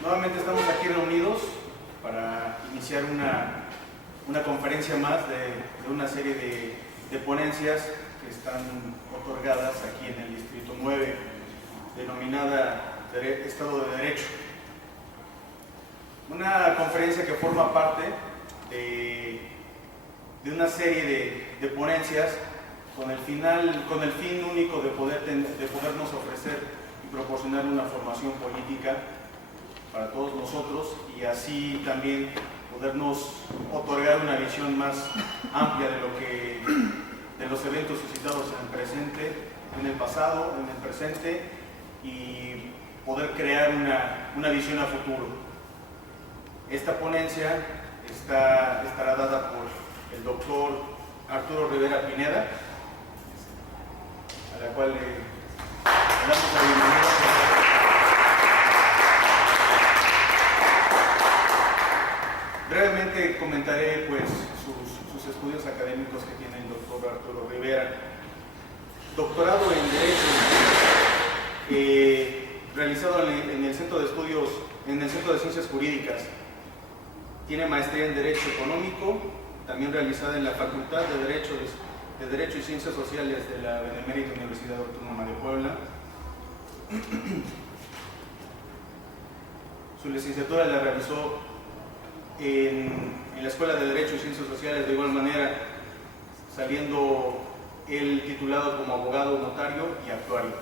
Nuevamente estamos aquí reunidos para iniciar una conferencia más de una serie de ponencias que están otorgadas aquí en el Distrito 9, denominada Estado de Derecho. Una conferencia que forma parte de una serie de ponencias con el fin único de podernos ofrecer y proporcionar una formación política para todos nosotros y así también podernos otorgar una visión más amplia de los eventos suscitados en el presente, en el pasado, en el presente y poder crear una visión a futuro. Esta ponencia estará dada por el doctor Arturo Rivera Pineda, a la cual le damos la bienvenida. Brevemente comentaré pues, sus estudios académicos que tiene el doctor Arturo Rivera. Doctorado en Derecho, realizado en el Centro de Estudios, en el Centro de Ciencias Jurídicas. Tiene maestría en Derecho Económico, también realizada en la Facultad de Derecho y Ciencias Sociales de la Benemérita Universidad Autónoma de Puebla. Su licenciatura la realizó en la Escuela de Derecho y Ciencias Sociales, de igual manera, saliendo él titulado como abogado, notario y actuario.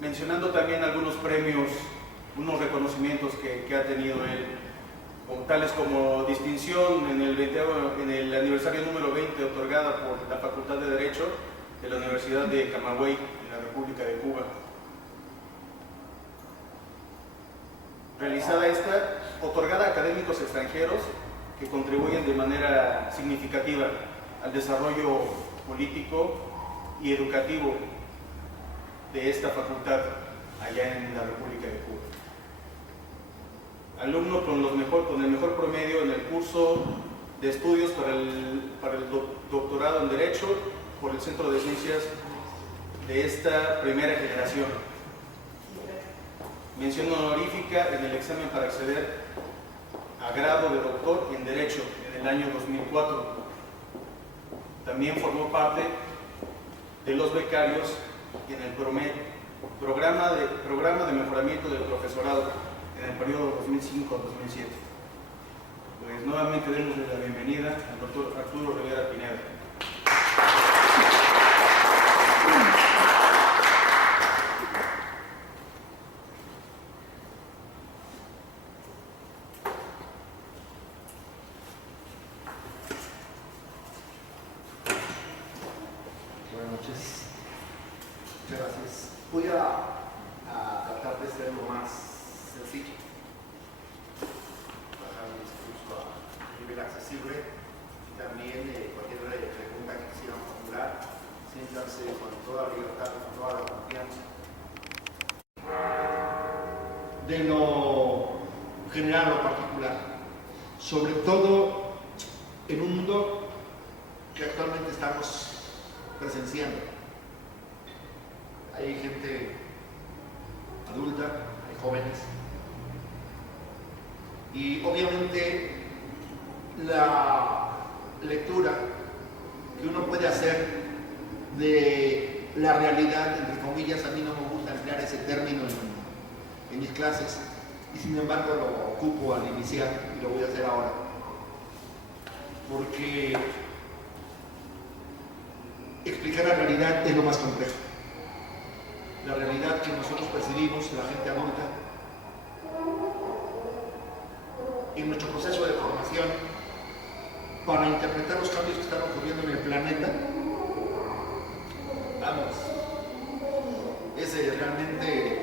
Mencionando también algunos premios, unos reconocimientos que ha tenido él, tales como distinción en el aniversario número 20 otorgada por la Facultad de Derecho de la Universidad de Camagüey, en la República de Cuba. Realizada esta, otorgada a académicos extranjeros que contribuyen de manera significativa al desarrollo político y educativo de esta facultad allá en la República de Cuba. Alumno con el mejor promedio en el curso de estudios para el doctorado en Derecho por el Centro de Ciencias de esta primera generación. Mención honorífica en el examen para acceder a grado de doctor en Derecho en el año 2004. También formó parte de los becarios en el programa de mejoramiento del profesorado en el periodo 2005-2007. Pues nuevamente démosle la bienvenida al doctor Arturo Rivera Pineda. Buenas noches. Muchas gracias. Voy a tratar de ser lo más sencillo, bajar mi discurso a nivel accesible y también cualquier pregunta que quisieran formular, siéntanse con toda la libertad, con toda la confianza. De lo general a lo particular, sobre todo en un mundo que actualmente estamos presenciando. Hay gente adulta, hay jóvenes, y obviamente la lectura que uno puede hacer de la realidad, entre comillas, a mí no me gusta emplear ese término en mis clases, y sin embargo lo ocupo al iniciar y lo voy a hacer ahora, porque explicar la realidad es lo más complejo. La realidad que nosotros percibimos, la gente adulta, en nuestro proceso de formación para interpretar los cambios que están ocurriendo en el planeta, vamos, es realmente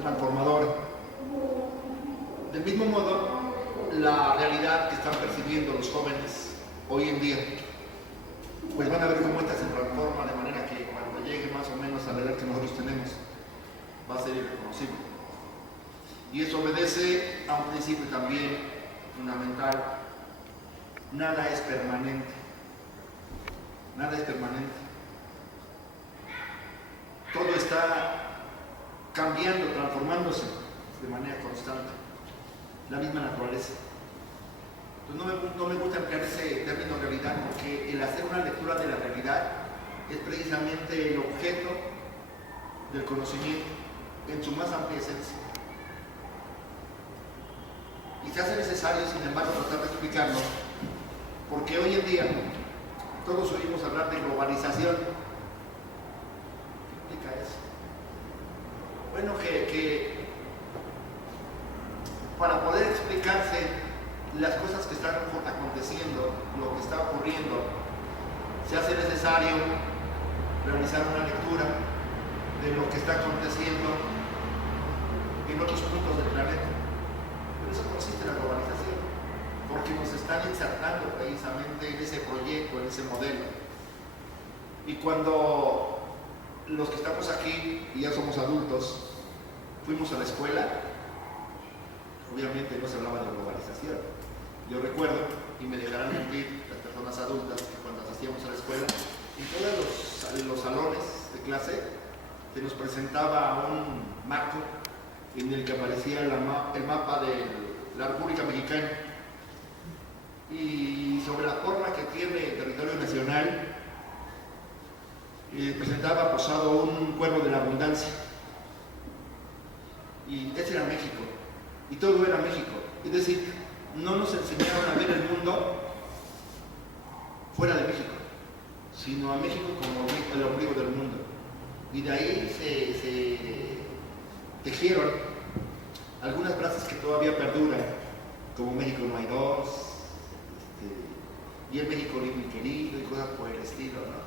transformador. Del mismo modo, la realidad que están percibiendo los jóvenes hoy en día, pues van a ver cómo esta se transforma de manera que cuando llegue más o menos a la edad que nosotros tenemos, va a ser irreconocible. Y eso obedece a un principio también fundamental: nada es permanente. Nada es permanente. Todo está cambiando, transformándose de manera constante, la misma naturaleza. Entonces no me gusta emplear ese término realidad, porque el hacer una lectura de la realidad es precisamente el objeto del conocimiento en su más amplia esencia. Y se hace necesario, sin embargo, tratar de explicarlo, porque hoy en día todos oímos hablar de globalización. ¿Qué implica eso? Bueno, que para poder explicarse las cosas que están aconteciendo, lo que está ocurriendo, se hace necesario realizar una lectura de lo que está aconteciendo en otros puntos del planeta. Pero eso consiste en la globalización, porque nos están insertando precisamente en ese proyecto, en ese modelo. Y cuando los que estamos aquí y ya somos adultos fuimos a la escuela, obviamente no se hablaba de globalización. Yo recuerdo, y me dejarán mentir las personas adultas, que cuando asistíamos a la escuela, en todos los salones de clase se nos presentaba un marco en el que aparecía el mapa de la República Mexicana, y sobre la forma que tiene el territorio nacional presentaba posado un cuervo de la abundancia, y ese era México, y todo era México. Es decir, no nos enseñaron a ver el mundo fuera de México, sino a México como el ombligo del mundo. Y de ahí se tejieron algunas frases que todavía perduran, como México no hay dos, y el México lindo y querido, y cosas por el estilo, ¿no?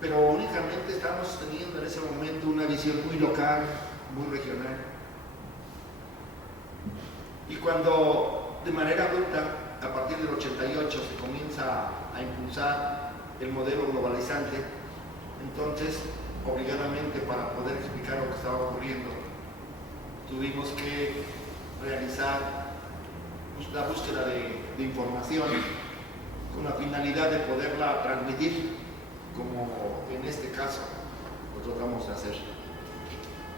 Pero únicamente estamos teniendo en ese momento una visión muy local, muy regional. Y cuando de manera adulta, a partir del 88, se comienza a impulsar el modelo globalizante, entonces, obligadamente, para poder explicar lo que estaba ocurriendo, tuvimos que realizar la búsqueda de información con la finalidad de poderla transmitir, como en este caso lo tratamos de hacer.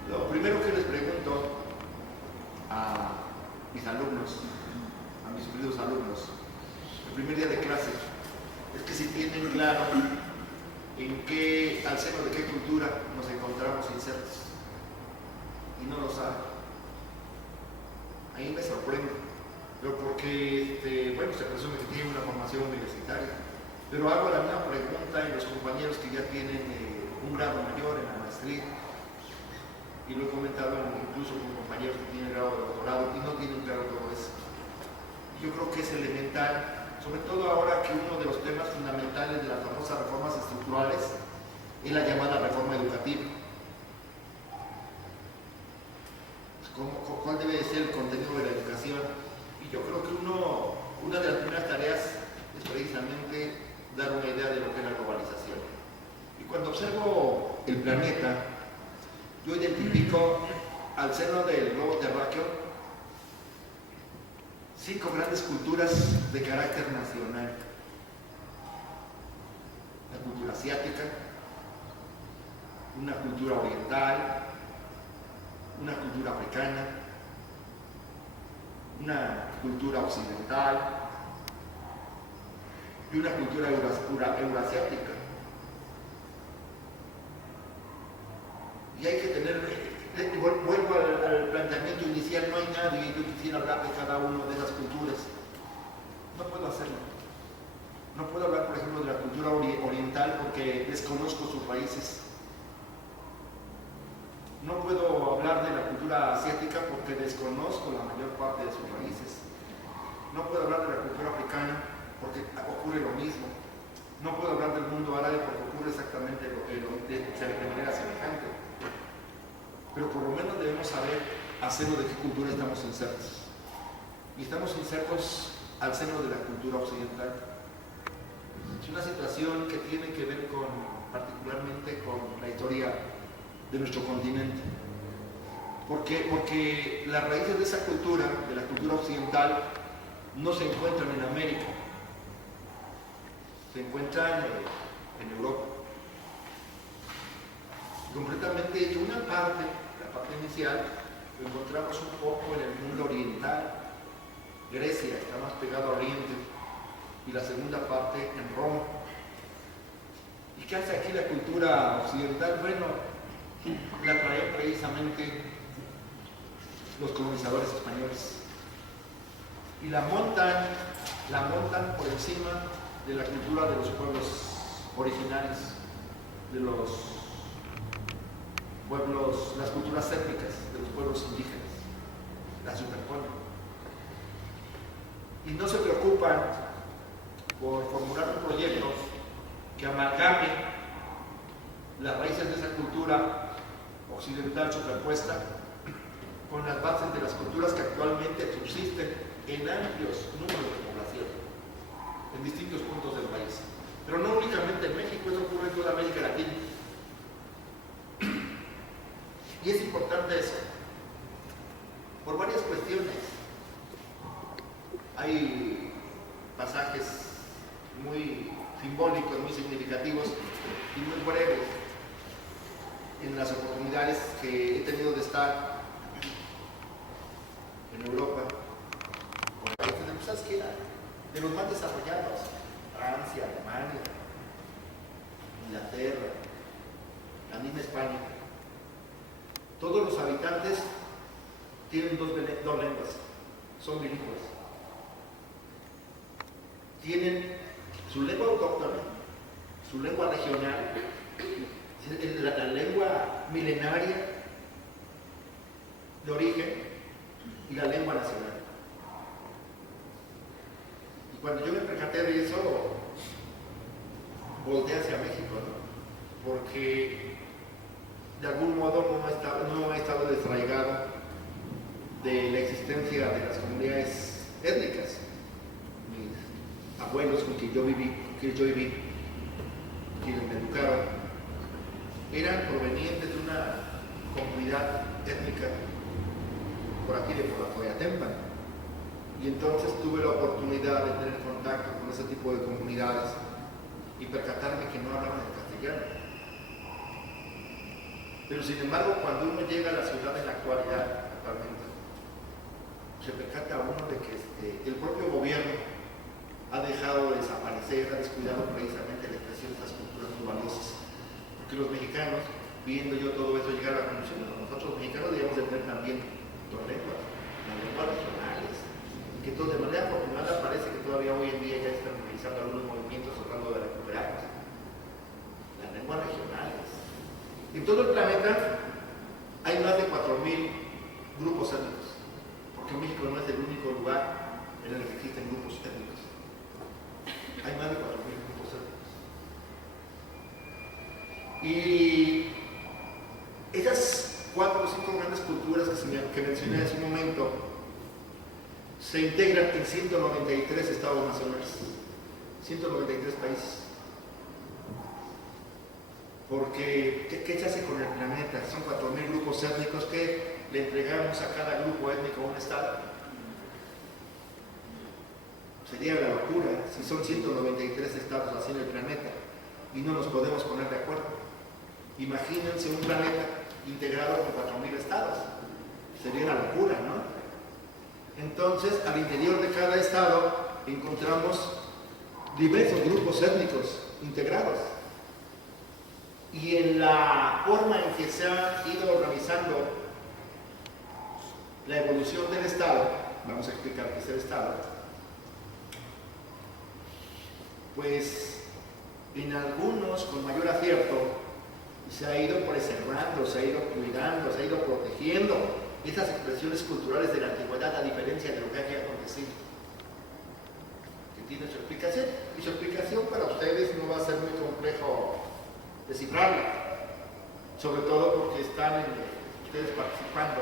Lo primero que les pregunto a mis alumnos, a mis queridos alumnos, el primer día de clase, es que si tienen claro al seno de qué cultura nos encontramos insertos, y no lo saben. Ahí me sorprende, pero porque, se presume que tienen una formación universitaria, pero hago la misma pregunta en los compañeros que ya tienen un grado mayor en la maestría, y lo he comentado incluso con compañeros que tienen grado de doctorado y no tienen claro todo eso. Yo creo que es elemental, sobre todo ahora que uno de los temas fundamentales de las famosas reformas estructurales es la llamada reforma educativa. ¿Cuál debe ser el contenido de la educación? Y yo creo que una de las primeras tareas es precisamente dar una idea de lo que es la globalización. Y cuando observo el planeta, yo identifico al seno del globo terráqueo 5 grandes culturas de carácter nacional. La cultura asiática, una cultura oriental, una cultura africana, una cultura occidental y una cultura euroasiática. Y hay que tener, vuelvo al planteamiento inicial, no hay nadie, yo quisiera hablar de cada una de esas culturas. No puedo hacerlo. No puedo hablar, por ejemplo, de la cultura oriental porque desconozco sus raíces. No puedo hablar de la cultura asiática porque desconozco la mayor parte de sus raíces. No puedo hablar de la cultura africana porque ocurre lo mismo. No puedo hablar del mundo árabe porque ocurre exactamente de manera semejante. Pero por lo menos debemos saber al seno de qué cultura estamos insertos. Y estamos insertos al seno de la cultura occidental. Es una situación que tiene que ver particularmente con la historia de nuestro continente. Porque las raíces de esa cultura, de la cultura occidental, no se encuentran en América, se encuentran en Europa. Concretamente, una parte, la parte inicial, lo encontramos un poco en el mundo oriental. Grecia está más pegado a Oriente, y la segunda parte en Roma. ¿Y qué hace aquí la cultura occidental? Bueno, la traen precisamente los colonizadores españoles y la montan por encima de la cultura de los pueblos originarios, de los pueblos, las culturas étnicas de los pueblos indígenas, la superponen. Y no se preocupan por formular un proyecto que amalgame las raíces de esa cultura occidental superpuesta con las bases de las culturas que actualmente subsisten en amplios números de población en distintos puntos del país. Pero no únicamente en México, eso ocurre en toda América Latina. Y es importante eso, por varias cuestiones. Hay pasajes muy simbólicos, muy significativos y muy breves en las oportunidades que he tenido de estar en Europa, con países de los más desarrollados, Francia, Alemania, Inglaterra, la misma España. Todos los habitantes tienen dos lenguas, son bilingües. Tienen su lengua autóctona, su lengua regional, la lengua milenaria de origen y la lengua nacional. Y cuando yo me percaté de eso, volteé hacia México, ¿no? Porque de algún modo no he estado desarraigado de la existencia de las comunidades étnicas. Mis abuelos con quienes yo viví, quienes me educaron, eran provenientes de una comunidad étnica por aquí de Coyatempan. Y entonces tuve la oportunidad de tener contacto con ese tipo de comunidades y percatarme que no hablaban el castellano. Pero sin embargo, cuando uno llega a la ciudad en la actualidad, actualmente, se percata uno de que el propio gobierno ha dejado de desaparecer, ha descuidado precisamente la expresión de estas culturas muy valiosas. Porque los mexicanos, viendo yo todo esto, llegar a la conclusión de que nosotros los mexicanos debemos de tener también dos lenguas, las lenguas regionales, que de manera afortunada parece que todavía hoy en día ya están realizando algunos movimientos tratando de recuperarlas. Las lenguas regionales. En todo el planeta hay más de 4.000 grupos étnicos, porque México no es el único lugar en el que existen grupos étnicos. Hay más de 4.000 grupos étnicos. Y esas 4 o 5 grandes culturas que mencioné hace un momento se integran en 193 estados nacionales, 193 países. Porque, ¿qué se hace con el planeta? Son 4.000 grupos étnicos que le entregamos a cada grupo étnico un estado. Sería la locura si son 193 estados así en el planeta y no nos podemos poner de acuerdo. Imagínense un planeta integrado con 4.000 estados. Sería una locura, ¿no? Entonces, al interior de cada estado encontramos diversos grupos étnicos integrados. Y en la forma en que se ha ido organizando la evolución del Estado, vamos a explicar qué es el Estado, pues en algunos con mayor acierto se ha ido preservando, se ha ido cuidando, se ha ido protegiendo esas expresiones culturales de la antigüedad, a diferencia de lo que ha acontecido, que tiene su explicación, y su explicación para ustedes no va a ser muy complejo descifrarla, sobre todo porque están ustedes participando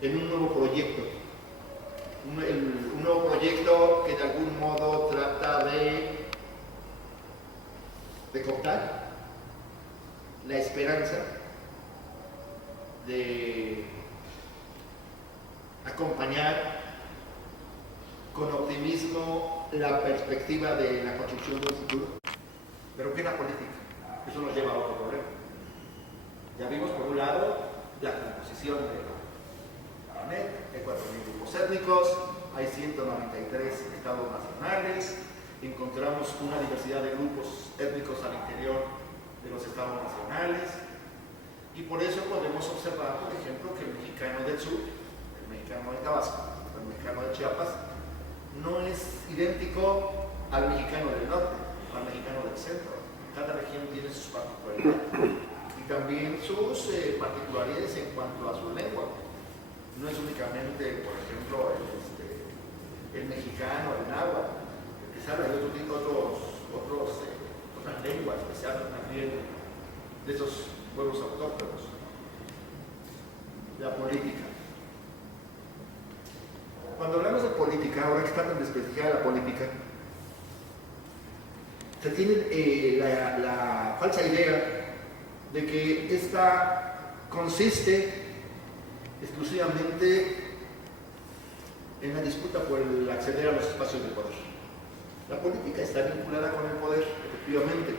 en un nuevo proyecto, un nuevo proyecto que de algún modo trata de cooptar la esperanza, de acompañar con optimismo la perspectiva de la construcción de un futuro. Pero ¿qué es la política? Eso nos lleva a otro problema. Ya vimos por un lado la composición de la ANET, hay 4.000 grupos étnicos, hay 193 estados nacionales, encontramos una diversidad de grupos étnicos al interior de los estados nacionales, y por eso podemos observar, por ejemplo, que el mexicano del sur, el mexicano de Tabasco, el mexicano de Chiapas, no es idéntico al mexicano del norte, al mexicano del centro. Cada región tiene sus particularidades y también sus particularidades en cuanto a su lengua. No es únicamente, por ejemplo, el mexicano, el náhuatl, que se habla de otras lenguas que se hablan también de esos pueblos autóctonos. La política. Cuando hablamos de política, ahora que está tan desprestigiada la política, se tiene la falsa idea de que esta consiste exclusivamente en la disputa por el acceder a los espacios de poder. La política está vinculada con el poder, efectivamente,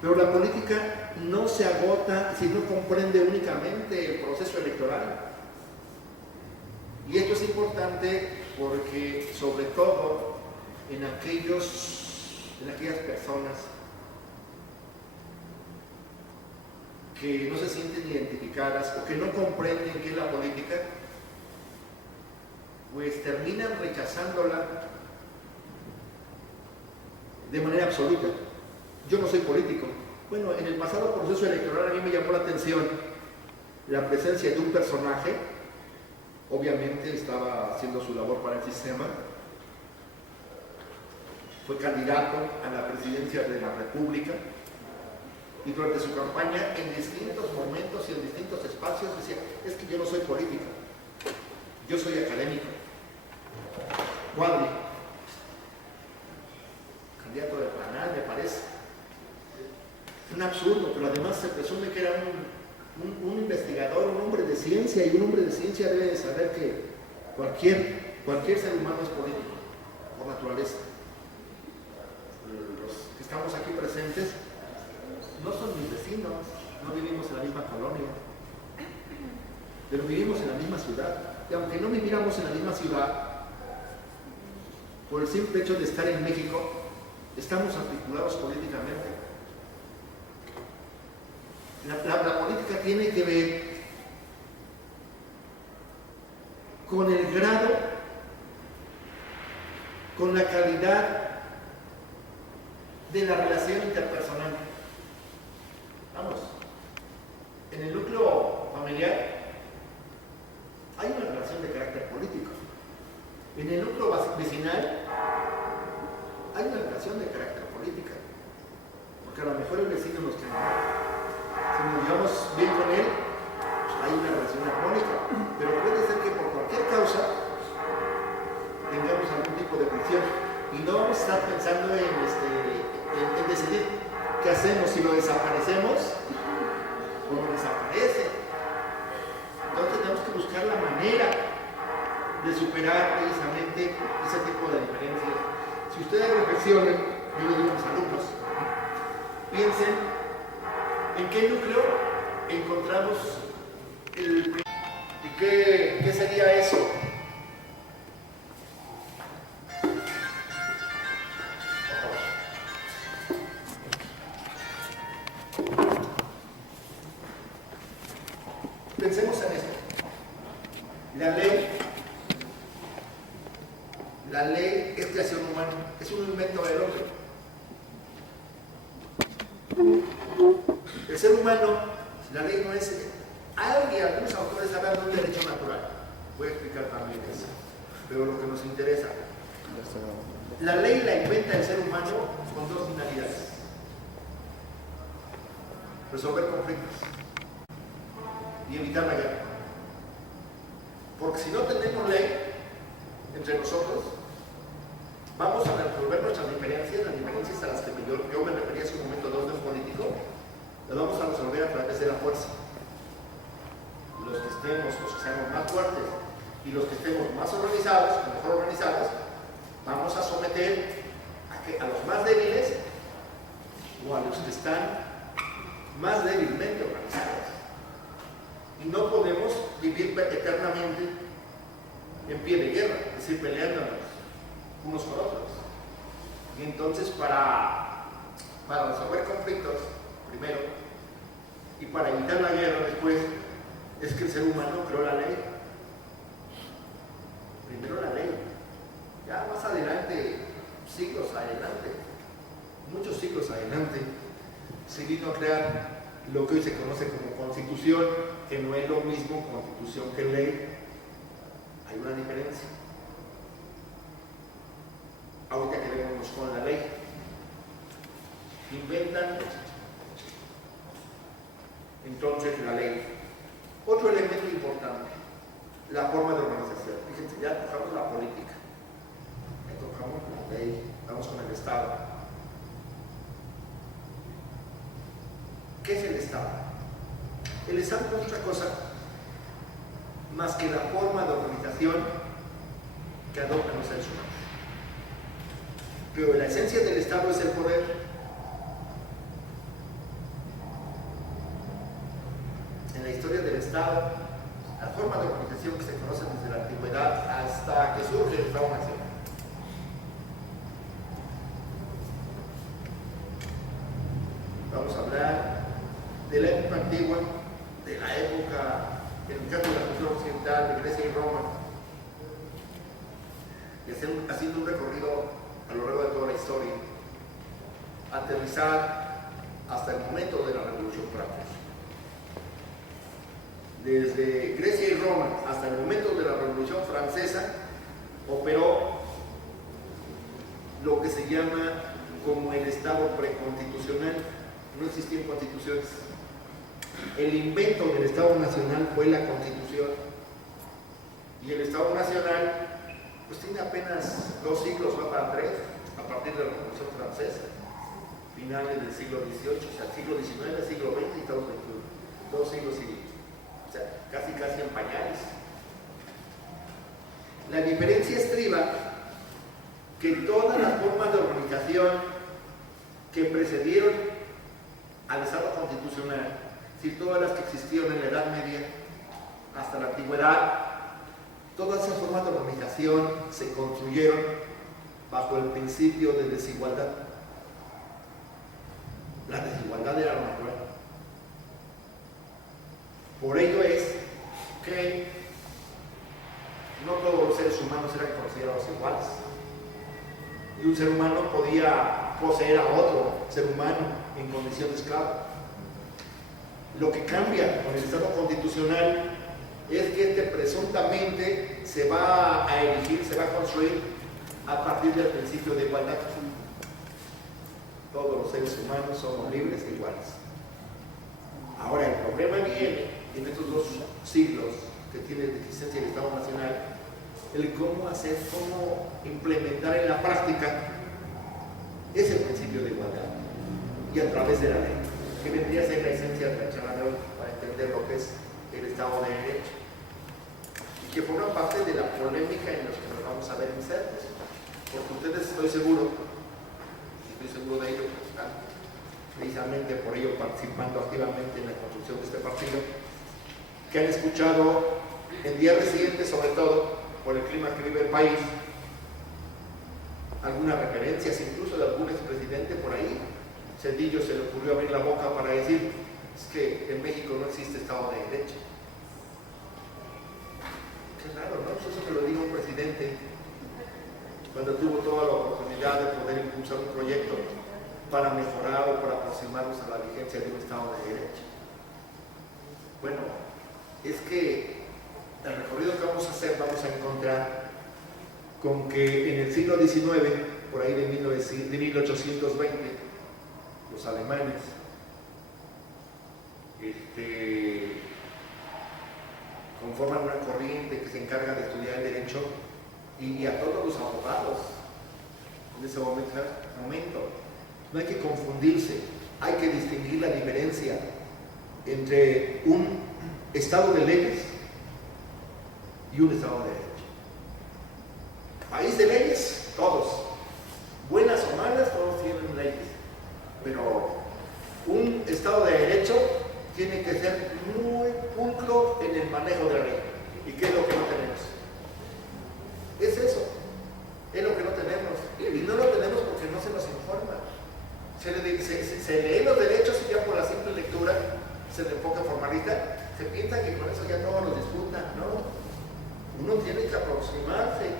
pero la política no se agota si no comprende únicamente el proceso electoral. Y esto es importante porque, sobre todo, en aquellas personas que no se sienten identificadas o que no comprenden qué es la política, pues terminan rechazándola de manera absoluta. Yo no soy político. Bueno, en el pasado proceso electoral a mí me llamó la atención la presencia de un personaje, obviamente estaba haciendo su labor para el sistema, fue candidato a la presidencia de la República y durante su campaña en distintos momentos y en distintos espacios decía, es que yo no soy político, yo soy académico. Cuadri, candidato de Planal, me parece. Un absurdo, pero además se presume que era un investigador, un hombre de ciencia, y un hombre de ciencia debe de saber que cualquier ser humano es político, por naturaleza. Los que estamos aquí presentes no son mis vecinos, no vivimos en la misma colonia, pero vivimos en la misma ciudad. Y aunque no viviéramos en la misma ciudad, por el simple hecho de estar en México, estamos articulados políticamente. La política tiene que ver con el grado, con la calidad de la relación interpersonal. Vamos, en el núcleo familiar hay una relación de carácter político. En el núcleo vecinal hay una relación de carácter política. Porque a lo mejor el vecino nos cae mal. Si nos llevamos bien con él, pues hay una relación armónica. Pero puede ser que por cualquier causa tengamos algún tipo de fricción. Y no vamos a estar pensando en decidir qué hacemos, si lo desaparecemos o no desaparece. Entonces tenemos que buscar la manera de superar precisamente ese tipo de diferencias. Si ustedes reflexionan, yo les digo a mis alumnos, piensen en qué núcleo encontramos y qué sería eso. Pensemos en esto. La ley es creación humana, es un invento del hombre. El ser humano, la ley no es... Algunos autores hablan de un derecho natural. Voy a explicar también eso. Pero lo que nos interesa. La ley la inventa el ser humano con dos finalidades. Resolver conflictos y evitar la guerra. Porque si no tenemos ley entre nosotros, vamos a resolver nuestras diferencias, las diferencias a las que yo me refería hace un momento de orden político, las vamos a resolver a través de la fuerza. Los que seamos más fuertes y los que estemos más organizados, mejor organizados, vamos a someter a los más débiles o a los que están más débilmente organizados. Y no podemos vivir eternamente en pie de guerra, es decir, peleándonos unos con otros. Y entonces para resolver conflictos, primero, y para evitar la guerra después, es que el ser humano creó la ley. Primero la ley. Ya más adelante, siglos adelante, muchos siglos adelante, se vino a crear lo que hoy se conoce como constitución, que no es lo mismo constitución que ley. Hay una diferencia. Ahorita quedémonos con la ley. Inventan entonces la ley. Otro elemento importante, la forma de organización. Fíjense, ya tocamos la política, ya tocamos la ley, vamos con el Estado. ¿Qué es el Estado? El Estado no es otra cosa más que la forma de organización que adoptan los seres humanos. Pero la esencia del Estado es el poder. En la historia del Estado, la forma de organización que se conoce desde la antigüedad hasta que surge el Estado nacional. Vamos a hablar de la época antigua, de la época, en el caso de la cultura occidental, de Grecia y Roma, y haciendo un recorrido a lo largo de toda la historia, aterrizar hasta el momento de la Revolución Francesa. Desde Grecia y Roma hasta el momento de la Revolución Francesa operó lo que se llama como el Estado preconstitucional. No existían constituciones. El invento del Estado Nacional fue la Constitución, y el Estado Nacional pues tiene apenas 2 siglos, va para 3, a partir de la Revolución Francesa, finales del siglo XVIII, o sea, siglo XIX, siglo XX y Estados Unidos, 2 siglos y, o sea, casi en pañales. La diferencia estriba que todas las formas de organización que precedieron al Estado constitucional, es decir, todas las que existieron en la Edad Media hasta la Antigüedad, todas esas formas de organización se construyeron bajo el principio de desigualdad. La desigualdad era lo natural. Por ello es que no todos los seres humanos eran considerados iguales. Y un ser humano podía poseer a otro ser humano en condición de esclavo. Lo que cambia con el Estado constitucional es que este presuntamente se va a erigir, se va a construir a partir del principio de igualdad. Todos los seres humanos somos libres e iguales. Ahora el problema viene en estos 2 siglos que tiene de existencia el Estado Nacional, el cómo hacer, cómo implementar en la práctica ese principio de igualdad, y a través de la ley, que vendría a ser la esencia de la charla de hoy, para entender lo que es el Estado de Derecho, y que forma parte de la polémica en los que nos vamos a ver insertos, porque ustedes, estoy seguro de ello, que están precisamente por ello participando activamente en la construcción de este partido, que han escuchado en días recientes, sobre todo por el clima que vive el país, algunas referencias incluso de algún expresidente por ahí. Cedillo se le ocurrió abrir la boca para decir, es que en México no existe Estado de Derecho. Qué raro, ¿no? Eso que lo diga un presidente cuando tuvo toda la oportunidad de poder impulsar un proyecto para mejorar o para aproximarnos a la vigencia de un Estado de Derecho. Bueno, es que el recorrido que vamos a hacer, vamos a encontrar con que en el siglo XIX, por ahí de 1820, los alemanes conforman una corriente que se encarga de estudiar el derecho, y a todos los abogados en ese momento. No hay que confundirse, hay que distinguir la diferencia entre un Estado de leyes y un Estado de derecho. País de leyes, todos, buenas o malas, todos tienen leyes, pero un Estado de derecho tiene que ser muy pulcro en el manejo de la ley. ¿Y qué es lo que no tenemos? Es eso, es lo que no tenemos. Y no lo tenemos porque no se nos informa. Se lee los derechos y ya por la simple lectura se le enfoca formalista, se piensa que con eso ya todos los disfrutan. No, uno tiene que aproximarse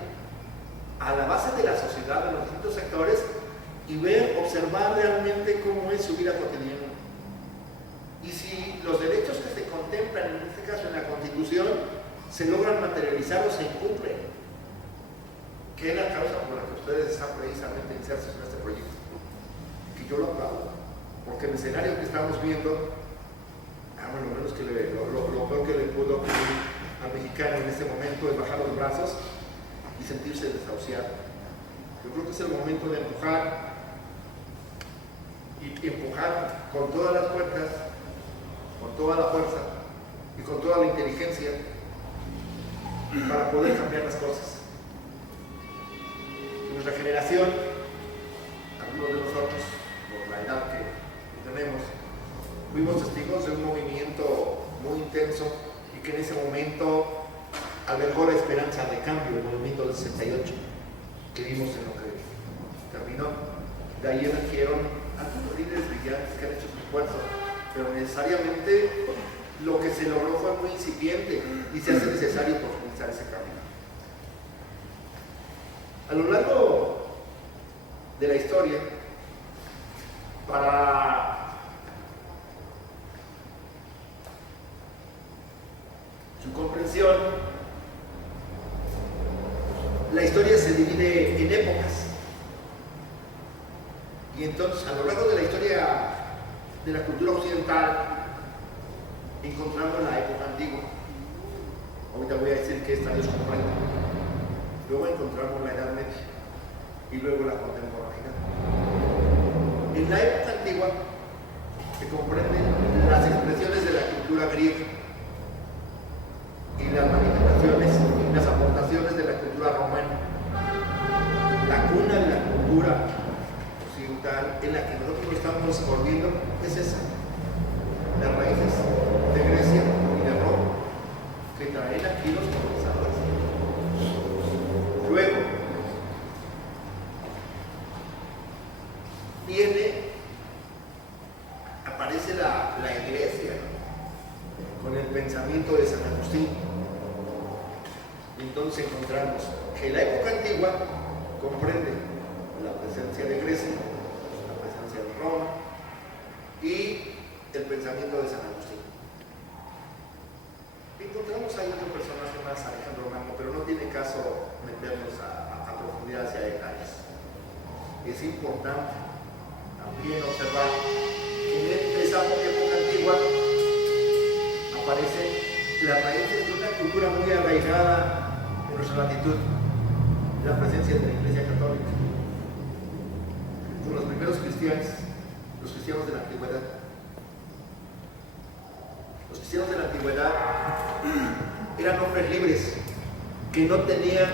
a la base de la sociedad, de los distintos sectores, y ver, observar realmente cómo es su vida cotidiana. Y si los derechos que se contemplan, en este caso en la Constitución, se logran materializar o se incumplen, que es la causa por la que ustedes están precisamente insertos en este proyecto, que yo lo aplaudo, porque el escenario que estamos viendo, bueno, menos que lo peor que le pudo ocurrir al mexicano en este momento es bajar los brazos y sentirse desahuciado. Yo creo que es el momento de empujar, y empujar con todas las fuerzas, con toda la fuerza y con toda la inteligencia para poder cambiar las cosas. Nuestra generación, algunos de nosotros, por la edad que tenemos, fuimos testigos de un movimiento muy intenso y que en ese momento albergó la esperanza de cambio, el movimiento del 68, que vimos en lo que terminó. De ahí emergieron algunos líderes brillantes que han hecho su esfuerzo, pero necesariamente lo que se logró fue muy incipiente y se hace necesario profundizar ese camino. A lo largo de la historia, para su comprensión, la historia se divide en épocas. Y entonces, a lo largo de la historia de la cultura occidental, encontramos la época antigua. Ahorita voy a decir que esta Dios comprende. Luego encontramos la Edad Media y luego la contemporaneidad. En la época antigua se comprenden las expresiones de la cultura griega y las manifestaciones y las aportaciones de la cultura romana. La cuna de la cultura occidental en la que nosotros estamos volviendo es esa, las raíces de Grecia y de Roma, que traen aquí los colonizadores. Luego aparece la iglesia, ¿no?, con el pensamiento de San Agustín. Entonces encontramos que la época antigua comprende la presencia de Grecia, la presencia de Roma y el pensamiento de San Agustín. Encontramos ahí otro personaje más, Alejandro Magno, pero no tiene caso meternos a profundidad hacia detalles. Es importante también observar que en esa época antigua aparecen las raíces de una cultura muy arraigada en nuestra latitud, la presencia de la Iglesia Católica. Con los primeros cristianos, los cristianos de la antigüedad. Los cristianos de la antigüedad eran hombres libres que no tenían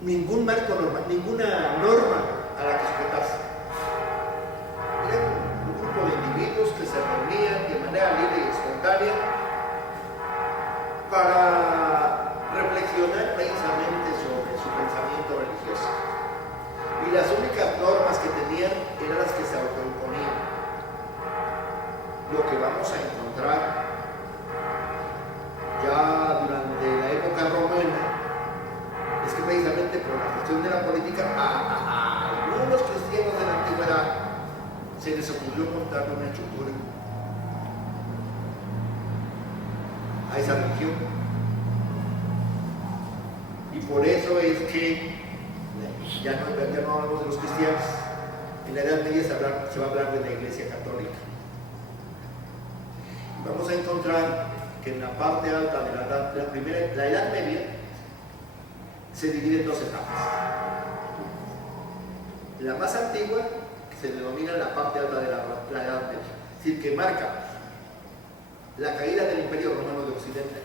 ningún marco normal, ninguna norma a la que sujetarse. Eran un grupo de individuos que se reunían de manera libre y espontánea para reflexionar precisamente sobre su pensamiento religioso. Y las únicas normas que tenían eran las que se autoimponían. Lo que vamos a encontrar ya durante la época romana es que precisamente por la cuestión de la política a algunos cristianos de la antigüedad se les ocurrió montar una estructura a esa religión. Y por eso es que ya no hablamos de los cristianos. En la Edad Media se va a hablar de la Iglesia Católica. Vamos a encontrar que en la parte alta de la Edad Media se divide en dos etapas. La más antigua, que se denomina la parte alta de la Edad Media, es decir, que marca la caída del Imperio Romano de Occidente.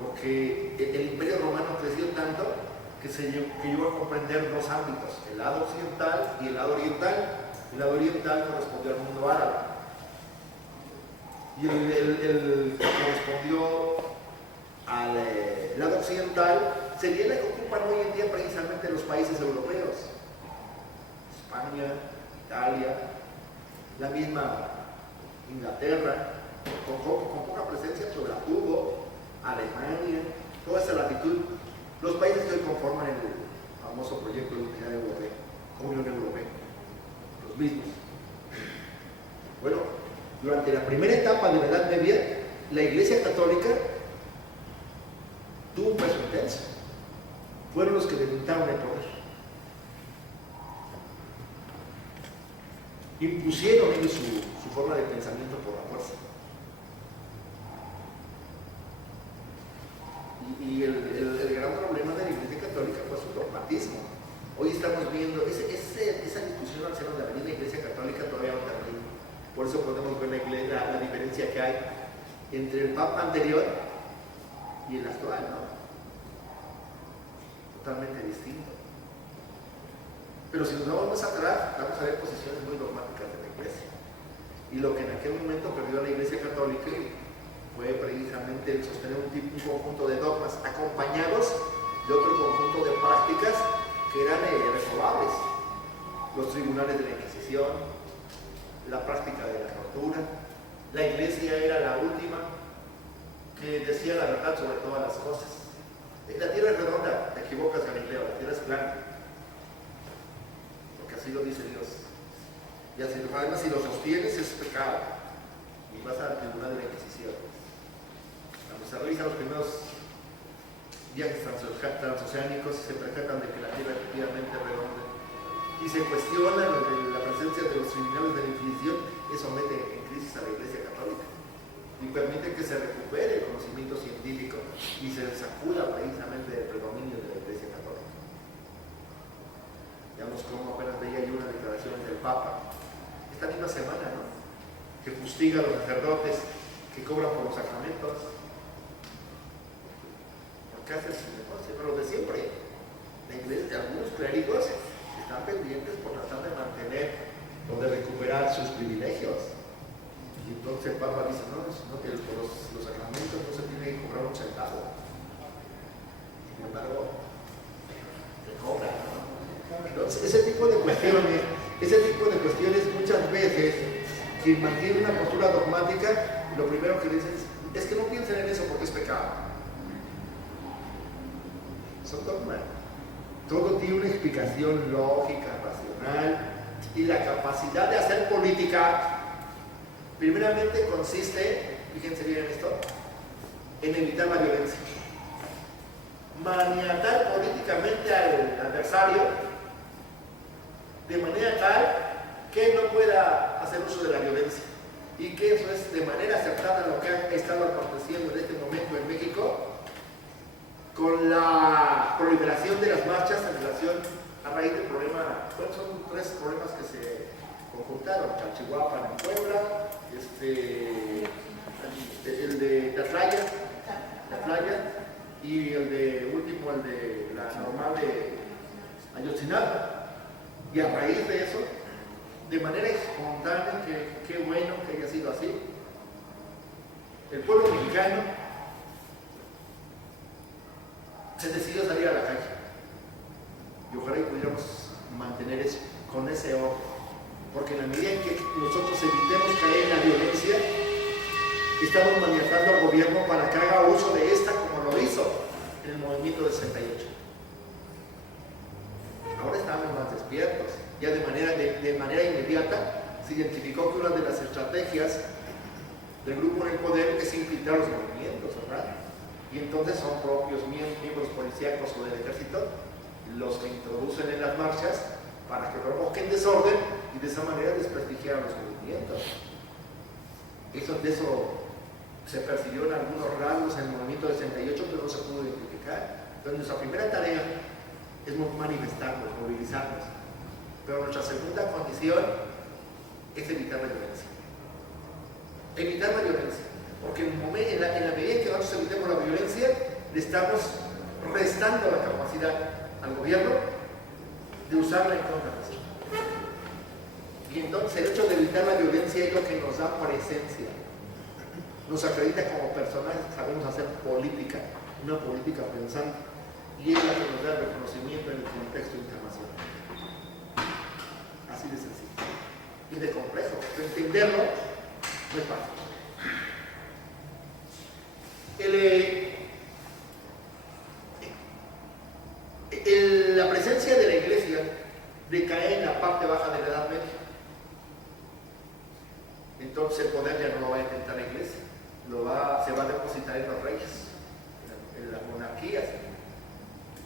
Porque el Imperio Romano creció tanto que llegó a comprender dos ámbitos, el lado occidental y el lado oriental. El lado oriental correspondió al mundo árabe. Y el que correspondió al lado occidental sería la que ocupan hoy en día precisamente los países europeos. España, Italia, la misma Inglaterra, con poca presencia, pero la tuvo, Alemania, toda esa latitud. Los países que hoy conforman el famoso proyecto de Unidad Europea, Unión Europea, los mismos. Bueno, durante la primera etapa de la Edad Media, la Iglesia Católica tuvo un peso intenso. Fueron los que delimitaron el poder. Impusieron ellos su forma de pensamiento por la fuerza. Y el gran problema de la Iglesia Católica fue su dogmatismo. Hoy estamos viendo esa discusión al seno de la Iglesia Católica todavía no termina. Por eso podemos ver la diferencia que hay entre el Papa anterior y el actual, ¿no? Totalmente distinto. Pero si nos vamos más atrás, vamos a ver posiciones muy dogmáticas de la Iglesia. Y lo que en aquel momento perdió la Iglesia Católica fue precisamente el sostener un conjunto de dogmas acompañados de otro conjunto de prácticas que eran reprobables. Los tribunales de la Inquisición, la práctica de la tortura. La Iglesia era la última que decía la verdad sobre todas las cosas. La tierra es redonda, te equivocas, Galileo, la tierra es plana. Porque así lo dice Dios. Y así, además, si lo sostienes es pecado. Y vas al tribunal de la Inquisición. Cuando se realizan los primeros viajes transoceánicos se percatan de que la tierra efectivamente es redonda. Y se cuestiona la presencia de los tribunales de la Inquisición, eso mete en crisis a la Iglesia Católica. Y permite que se recupere el conocimiento científico y se sacuda precisamente del predominio de la Iglesia Católica. Veamos cómo apenas veía yo una declaración del Papa esta misma semana, ¿no? Que fustiga a los sacerdotes que cobran por los sacramentos. ¿Por qué hace su negocio? Pero lo de siempre. La Iglesia, algunos clérigos están pendientes por tratar de mantener o de recuperar sus privilegios. Y entonces el Papa dice, no que por los sacramentos no se tiene que cobrar un centavo. Sin embargo, se cobra, ¿no? Entonces, ese tipo de cuestiones muchas veces, quien mantiene una postura dogmática, lo primero que dicen es que no piensen en eso porque es pecado. Son dogmas. Todo tiene una explicación lógica, racional, y la capacidad de hacer política primeramente consiste, fíjense bien en esto, en evitar la violencia. Maniatar políticamente al adversario de manera tal que no pueda hacer uso de la violencia. Y que eso es de manera acertada lo que ha estado aconteciendo en este momento en México con la proliferación de las marchas en relación a raíz del problema. Bueno, son tres problemas que se conjuntaron: Chalchihuapan en Puebla, el de Tlatlaya y el de último, el de la normal de Ayotzinapa. Y a raíz de eso, de manera espontánea, que qué bueno que haya sido así, el pueblo mexicano se decidió salir a la calle. Y ojalá y pudiéramos mantener eso, con ese orden. Porque en la medida en que nosotros evitemos caer en la violencia, estamos manejando al gobierno para que haga uso de esta como lo hizo en el movimiento del 68. Ahora estamos más despiertos. Ya de manera inmediata se identificó que una de las estrategias del grupo en el poder es infiltrar los movimientos, ¿verdad? Y entonces son propios miembros policíacos o del ejército los que introducen en las marchas para que provoquen desorden y de esa manera desprestigiar los movimientos. De eso se percibió en algunos rasgos en el movimiento del 68, pero no se pudo identificar. Entonces nuestra primera tarea es manifestarnos, movilizarnos. Pero nuestra segunda condición es evitar la violencia. Evitar la violencia. Porque en la medida en que nosotros evitemos la violencia, le estamos restando la capacidad al gobierno de usarla en contra de sí. Y entonces el hecho de evitar la violencia es lo que nos da presencia, nos acredita como personajes que sabemos hacer política, una política pensante, y es la que nos da reconocimiento en el contexto internacional. Así de sencillo. Y de complejo. Entenderlo no es fácil. La presencia de la iglesia decae en la parte baja de la Edad Media. Entonces el poder ya no lo va a intentar la iglesia, se va a depositar en los reyes, en las monarquías.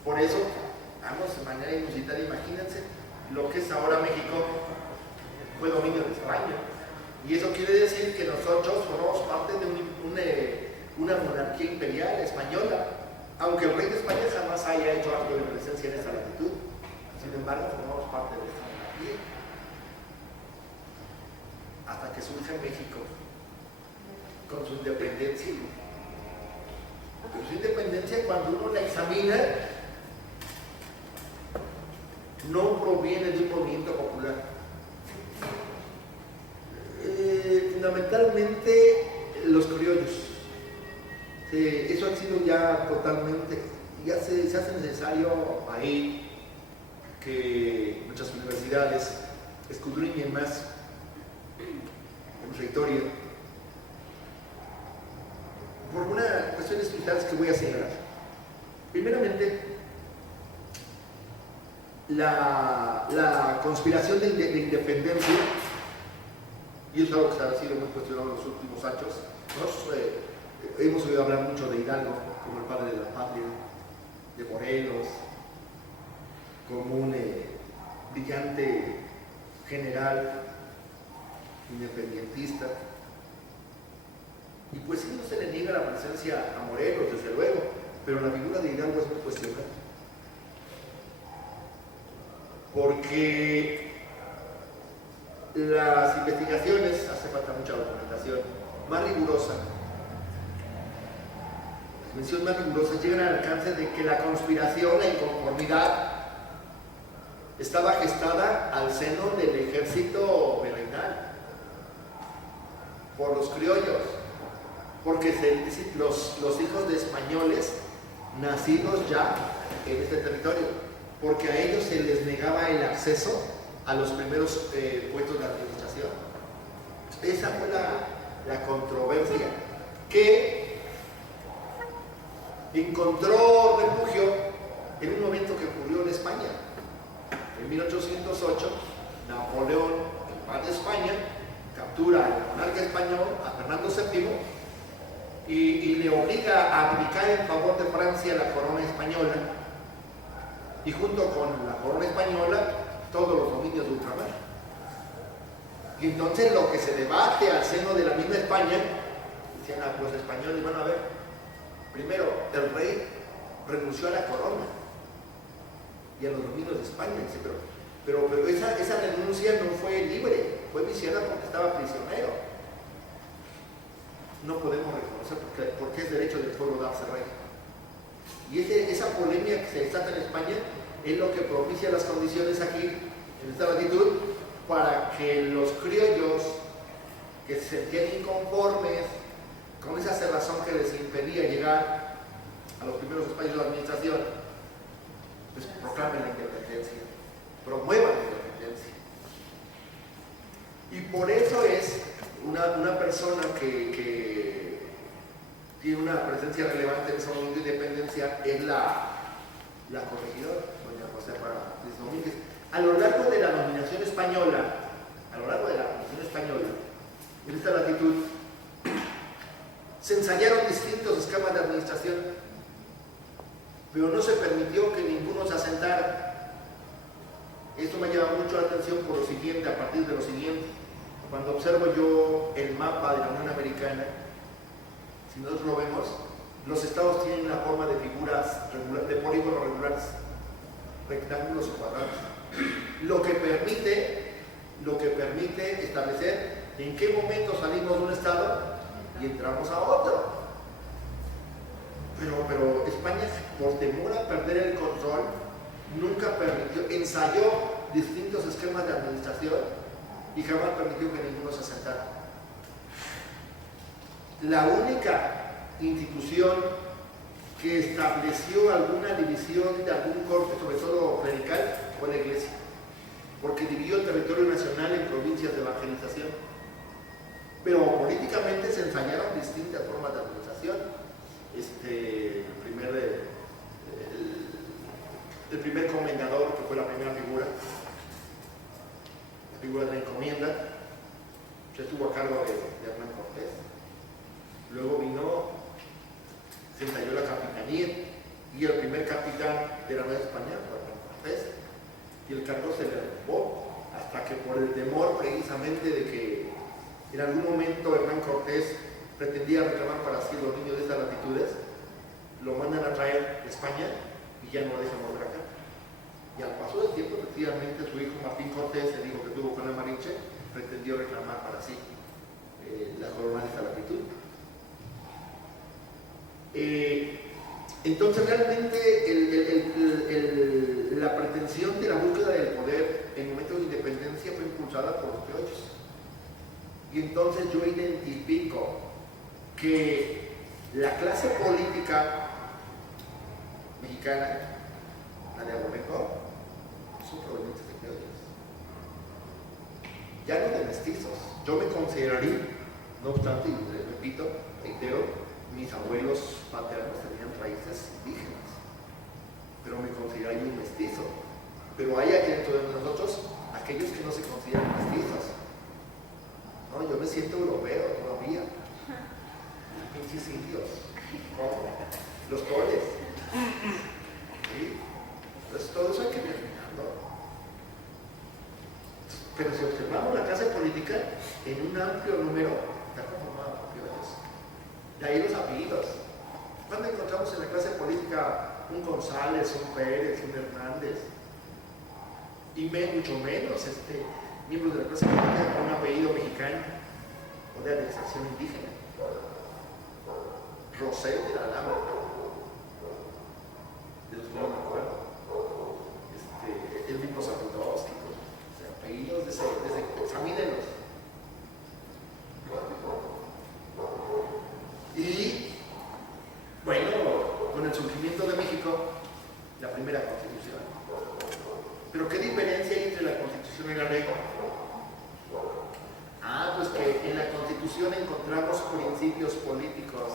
Por eso, vamos, de manera inusitada, imagínense lo que es ahora México, fue dominio de España. Y eso quiere decir que nosotros formamos parte de una monarquía imperial española, aunque el rey de España jamás haya hecho acto de presencia en esa latitud. Sin embargo, formamos parte de esta monarquía. Hasta que surge México con su independencia. Pero su independencia, cuando uno la examina, no proviene de un movimiento popular. Fundamentalmente los criollos. Eso ha sido ya totalmente, ya se hace necesario ahí que muchas universidades escudriñen más en su historia por una cuestión de estructurales que voy a señalar. Primeramente, la conspiración de independencia, y es algo que ha sido muy cuestionado en los últimos años. Nosotros hemos oído hablar mucho de Hidalgo como el padre de la patria, de Morelos como un brillante general independentista. Y pues sí, no se le niega la presencia a Morelos, desde luego, pero la figura de Hidalgo es muy cuestionada. Porque las investigaciones, hace falta mucha documentación más rigurosa, la dimensión más rigurosa, llegan al alcance de que la conspiración, la inconformidad, estaba gestada al seno del ejército virreinal por los criollos, porque los hijos de españoles nacidos ya en este territorio, porque a ellos se les negaba el acceso a los primeros puestos de administración. Esa fue la controversia que encontró refugio en un momento que ocurrió en España. En 1808, Napoleón, el padre de España, captura al monarca español, a Fernando VII, y le obliga a abdicar en favor de Francia la corona española, y junto con la corona española, todos los dominios de ultramar. Y entonces lo que se debate al seno de la misma España, decían los españoles, bueno, a ver, primero, el rey renunció a la corona y a los dominios de España, dice, pero esa renuncia no fue libre, fue viciada porque estaba prisionero. No podemos reconocer porque es derecho del pueblo darse rey. Y esa polémica que se desata en España es lo que propicia las condiciones aquí, en esta latitud, para que los criollos que se sentían inconformes con esa cerrazón que les impedía llegar a los primeros espacios de la administración, pues proclamen la independencia, promuevan la independencia. Y por eso es una persona que tiene una presencia relevante en ese momento de independencia, es la corregidora, doña Josefa Domínguez. A lo largo de la dominación española, en esta latitud, se ensayaron distintos esquemas de administración, pero no se permitió que ninguno se asentara. Esto me llama mucho la atención por lo siguiente, a partir de lo siguiente. Cuando observo yo el mapa de la Unión Americana, si nosotros lo vemos, los estados tienen una forma de figuras de polígonos regulares, rectángulos o cuadrados, lo que permite establecer en qué momento salimos de un estado y entramos a otro. Pero España, por temor a perder el control, nunca permitió, ensayó distintos esquemas de administración y jamás permitió que ninguno se asentara. La única institución que estableció alguna división de algún corte, sobre todo clerical, fue la Iglesia, porque dividió el territorio nacional en provincias de evangelización. Pero políticamente se ensayaron distintas formas de administración. El primer comendador, que fue la primera figura, la figura de la encomienda, se estuvo a cargo de Hernán Cortés. Luego se ensayó la capitanía, y el primer capitán de la Nueva España fue Hernán Cortés, y el cargo se le renovó hasta que, por el temor precisamente de que en algún momento Hernán Cortés pretendía reclamar para sí los niños de estas latitudes, lo mandan a traer de España y ya no lo dejan volver acá. Y al paso del tiempo, efectivamente, su hijo Martín Cortés, el hijo que tuvo con la Malinche, pretendió reclamar para sí la corona de esta latitud. Entonces, realmente la pretensión de la búsqueda del poder en momentos de independencia fue impulsada por los criollos. Y entonces yo identifico que la clase política mexicana, la de Agropecuaria, son provenientes de criollos, ya no de mestizos. Yo me consideraría, no obstante, y les repito, reitero, mis abuelos paternos tenían raíces indígenas, pero me consideraría un mestizo. Pero hay aquí dentro de nosotros aquellos que no se consideran mestizos. No, yo me siento europeo todavía. Pinches indios. ¿Cómo? Los coles. ¿Sí? Entonces todo eso hay que ir eliminando. Pero si observamos la clase política, en un amplio número está conformada por criollos. De ahí los apellidos. ¿Cuándo encontramos en la clase política un González, un Pérez, un Hernández? Y mucho menos miembros de la clase política con un apellido mexicano o de anexación indígena. Rosell de la Lama, de los que no me acuerdo. El mismo Zabludowski, o sea, apellidos examínenlos. Y bueno, con el surgimiento de México, la primera constitución. Pero ¿qué diferencia hay entre la constitución y la ley? Pues que en la constitución encontramos principios políticos,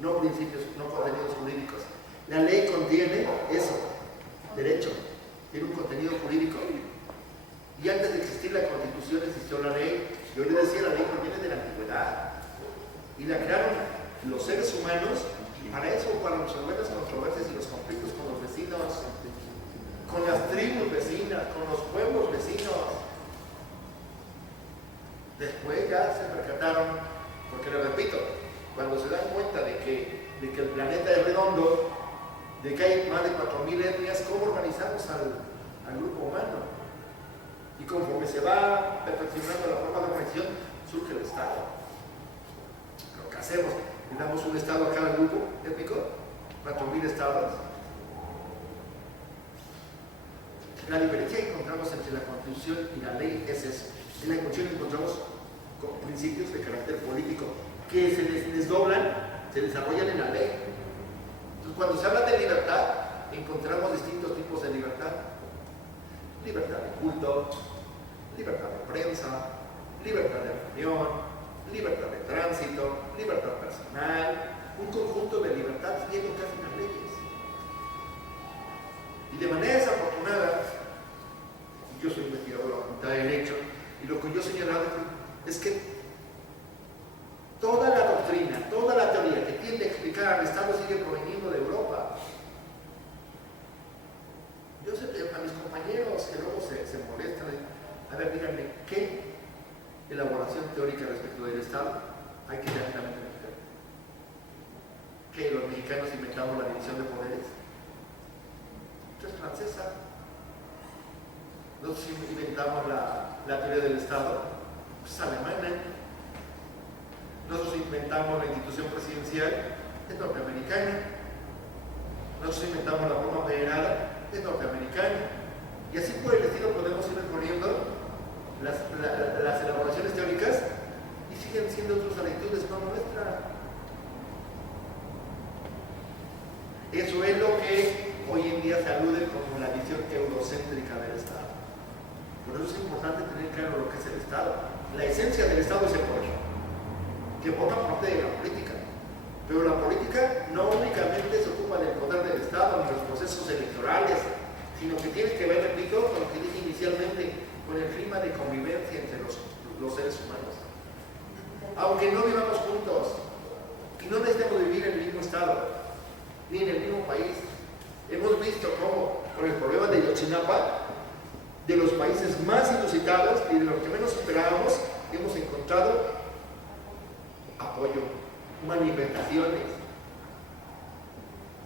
no contenidos jurídicos. La ley contiene eso, derecho, tiene un contenido jurídico. Y antes de existir la constitución existió la ley. Yo le decía, la ley proviene de la antigüedad y la crearon los seres humanos para eso, para resolver las controversias y los conflictos con los vecinos, con las tribus vecinas, con los pueblos vecinos. Después ya se percataron, porque lo repito, cuando se dan cuenta de que el planeta es redondo, de que hay más de 4.000 etnias, ¿cómo organizamos al grupo humano? Y conforme se va perfeccionando la forma de organización, surge el Estado. Lo que hacemos, le damos un Estado a cada grupo étnico, 4.000 estados. La diferencia que encontramos entre la Constitución y la ley es eso. En la Constitución encontramos principios de carácter político que se desdoblan, se desarrollan en la ley. Entonces, cuando se habla de libertad, encontramos distintos tipos de libertad. Libertad de culto, libertad de prensa, libertad de reunión, libertad de tránsito, libertad personal, un conjunto de libertades bien lo que hacen las leyes. Y de manera desafortunada, yo soy investigador de la Facultad de Derecho, y lo que yo he señalado es que toda la doctrina, toda la teoría que tiende a explicar al Estado sigue proveniendo de Europa. Yo sé, a mis compañeros que luego se molestan, a ver, díganme, ¿qué elaboración teórica respecto del Estado hay que tener en la mente mexicana? ¿Que los mexicanos inventamos la división de poderes? Esto es francesa. Nosotros inventamos la teoría del Estado, pues es alemana. Nosotros inventamos la institución presidencial, es norteamericana. nosotros inventamos la forma federal, es norteamericana. Y así por el estilo podemos ir poniendo las elaboraciones teóricas y siguen siendo otras lecturas, no nuestra. Eso es lo que hoy en día se alude como la visión eurocéntrica del Estado. Por eso es importante tener claro lo que es el Estado. La esencia del Estado es el poder, que forma parte de la política. Pero la política no únicamente se ocupa del poder del Estado ni los procesos electorales, sino que tiene que ver, repito, con lo que dije inicialmente, con el clima de convivencia entre los seres humanos. Aunque no vivamos juntos y no necesitemos vivir en el mismo Estado, ni en el mismo país, hemos visto cómo, con el problema de Ayotzinapa, de los países más inusitados y de los que menos esperábamos, hemos encontrado apoyo, manifestaciones.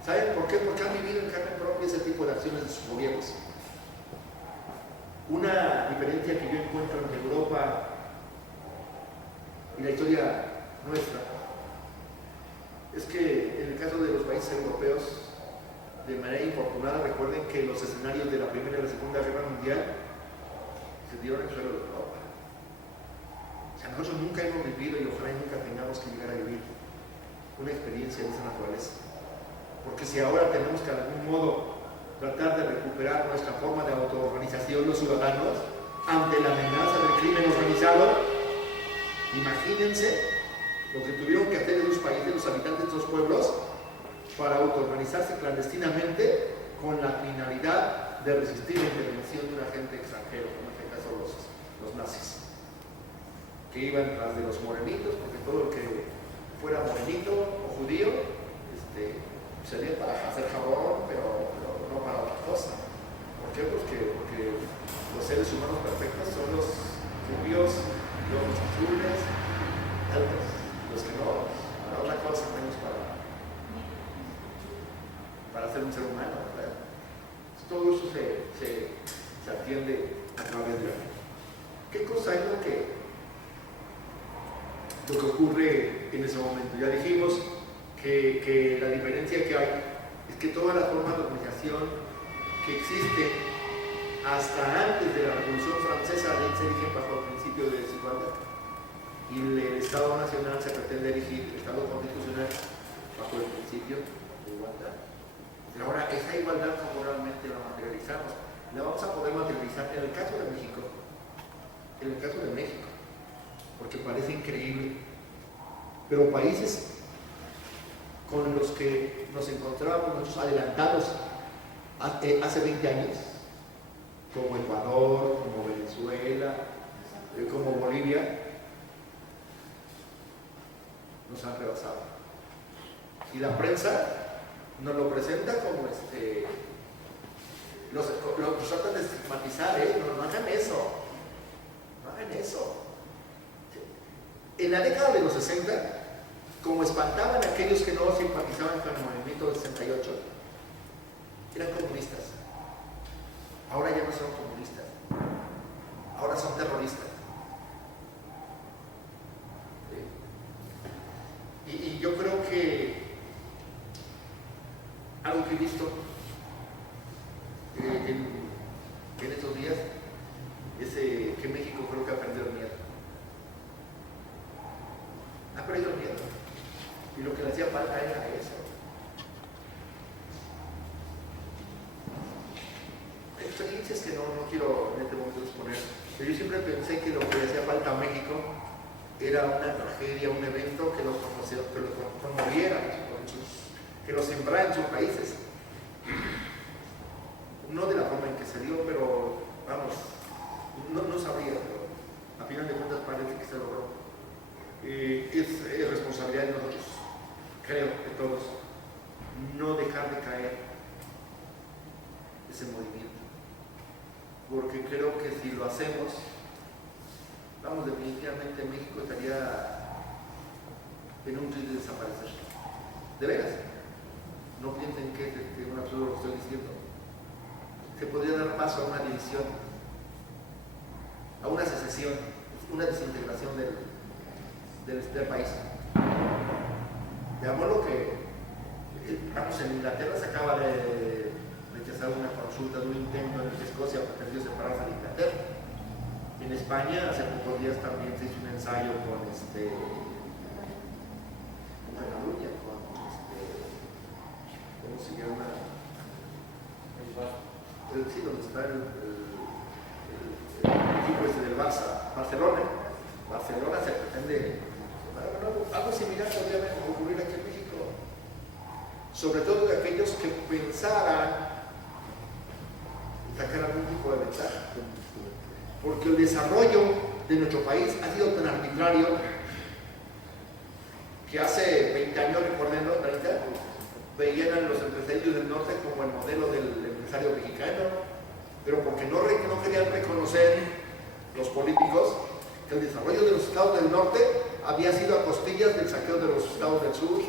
¿Saben por qué? Porque han vivido en carne propia ese tipo de acciones de sus gobiernos. Una diferencia que yo encuentro entre Europa y la historia nuestra es que en el caso de los países europeos, de manera infortunada, recuerden que los escenarios de la Primera y la Segunda Guerra Mundial se dieron en el suelo de Europa. O sea, nosotros nunca hemos vivido y ojalá nunca tengamos que llegar a vivir una experiencia de esa naturaleza. Porque si ahora tenemos que de algún modo tratar de recuperar nuestra forma de autoorganización los ciudadanos ante la amenaza del crimen organizado, imagínense lo que tuvieron que hacer esos países, los habitantes de esos pueblos, para autoorganizarse clandestinamente con la finalidad de resistir la intervención de un agente extranjero, como en este caso los nazis, que iban tras de los morenitos, porque todo el que fuera morenito o judío sería para hacer jabón, pero no para otra cosa. ¿Por qué? Porque los seres humanos perfectos son los rubios, los azules, altos, los que no, para otra cosa, menos para ser un ser humano, ¿verdad? Todo eso se atiende a través de la fe. ¿Qué cosa es lo que ocurre en ese momento? Ya dijimos que la diferencia que hay es que todas las formas de organización que existen hasta antes de la Revolución Francesa se erigen bajo el principio de desigualdad, y el Estado Nacional se pretende erigir, el Estado Constitucional, bajo el principio de igualdad. Pero ahora, esa igualdad, como realmente la materializamos, la vamos a poder materializar en el caso de México, porque parece increíble, pero países con los que nos encontrábamos nosotros adelantados hace 20 años, como Ecuador, como Venezuela, como Bolivia, nos han rebasado. Y la prensa nos lo presenta como los tratan de estigmatizar, no hagan eso, no hagan eso. En la década de los 60, como espantaban a aquellos que no simpatizaban con el movimiento del 68, eran comunistas. Ahora ya no son comunistas, ahora son terroristas. ¿Sí? Y yo creo que algo que he visto en estos días es que México creo que ha perdido el miedo. Ha perdido el miedo. Y lo que le hacía falta era eso. Experiencias que no quiero en este momento exponer, pero yo siempre pensé que lo que le hacía falta a México era una tragedia, un evento que los promoviera, que los sembrara en sus países. No de la forma en que se dio, pero vamos, no sabría, pero a final de cuentas parece que se logró. Es responsabilidad de nosotros, creo, de todos, no dejar de caer ese movimiento, porque creo que si lo hacemos, vamos, definitivamente México estaría en un triste de desaparecer. De veras, no piensen que es un absurdo lo que estoy diciendo. Se podría dar paso a una división, a una secesión, una desintegración del país. Veamos lo que vamos, en Inglaterra se acaba de rechazar una consulta de un intento en el que Escocia pretendió separarse de Inglaterra. En España hace pocos días también se hizo un ensayo con Cataluña, ¿cómo se llama? Sí, donde está el equipo del Barça, Barcelona. Barcelona se pretende, algo similar podría ocurrir aquí en México, sobre todo de aquellos que pensaran sacar algún tipo de ventaja, porque el desarrollo de nuestro país ha sido tan arbitrario que hace 20 años, recordemos, 30, veían a los empresarios del norte como el modelo del empresario mexicano, pero porque no querían reconocer los políticos que el desarrollo de los estados del norte había sido a costillas del saqueo de los estados del sur,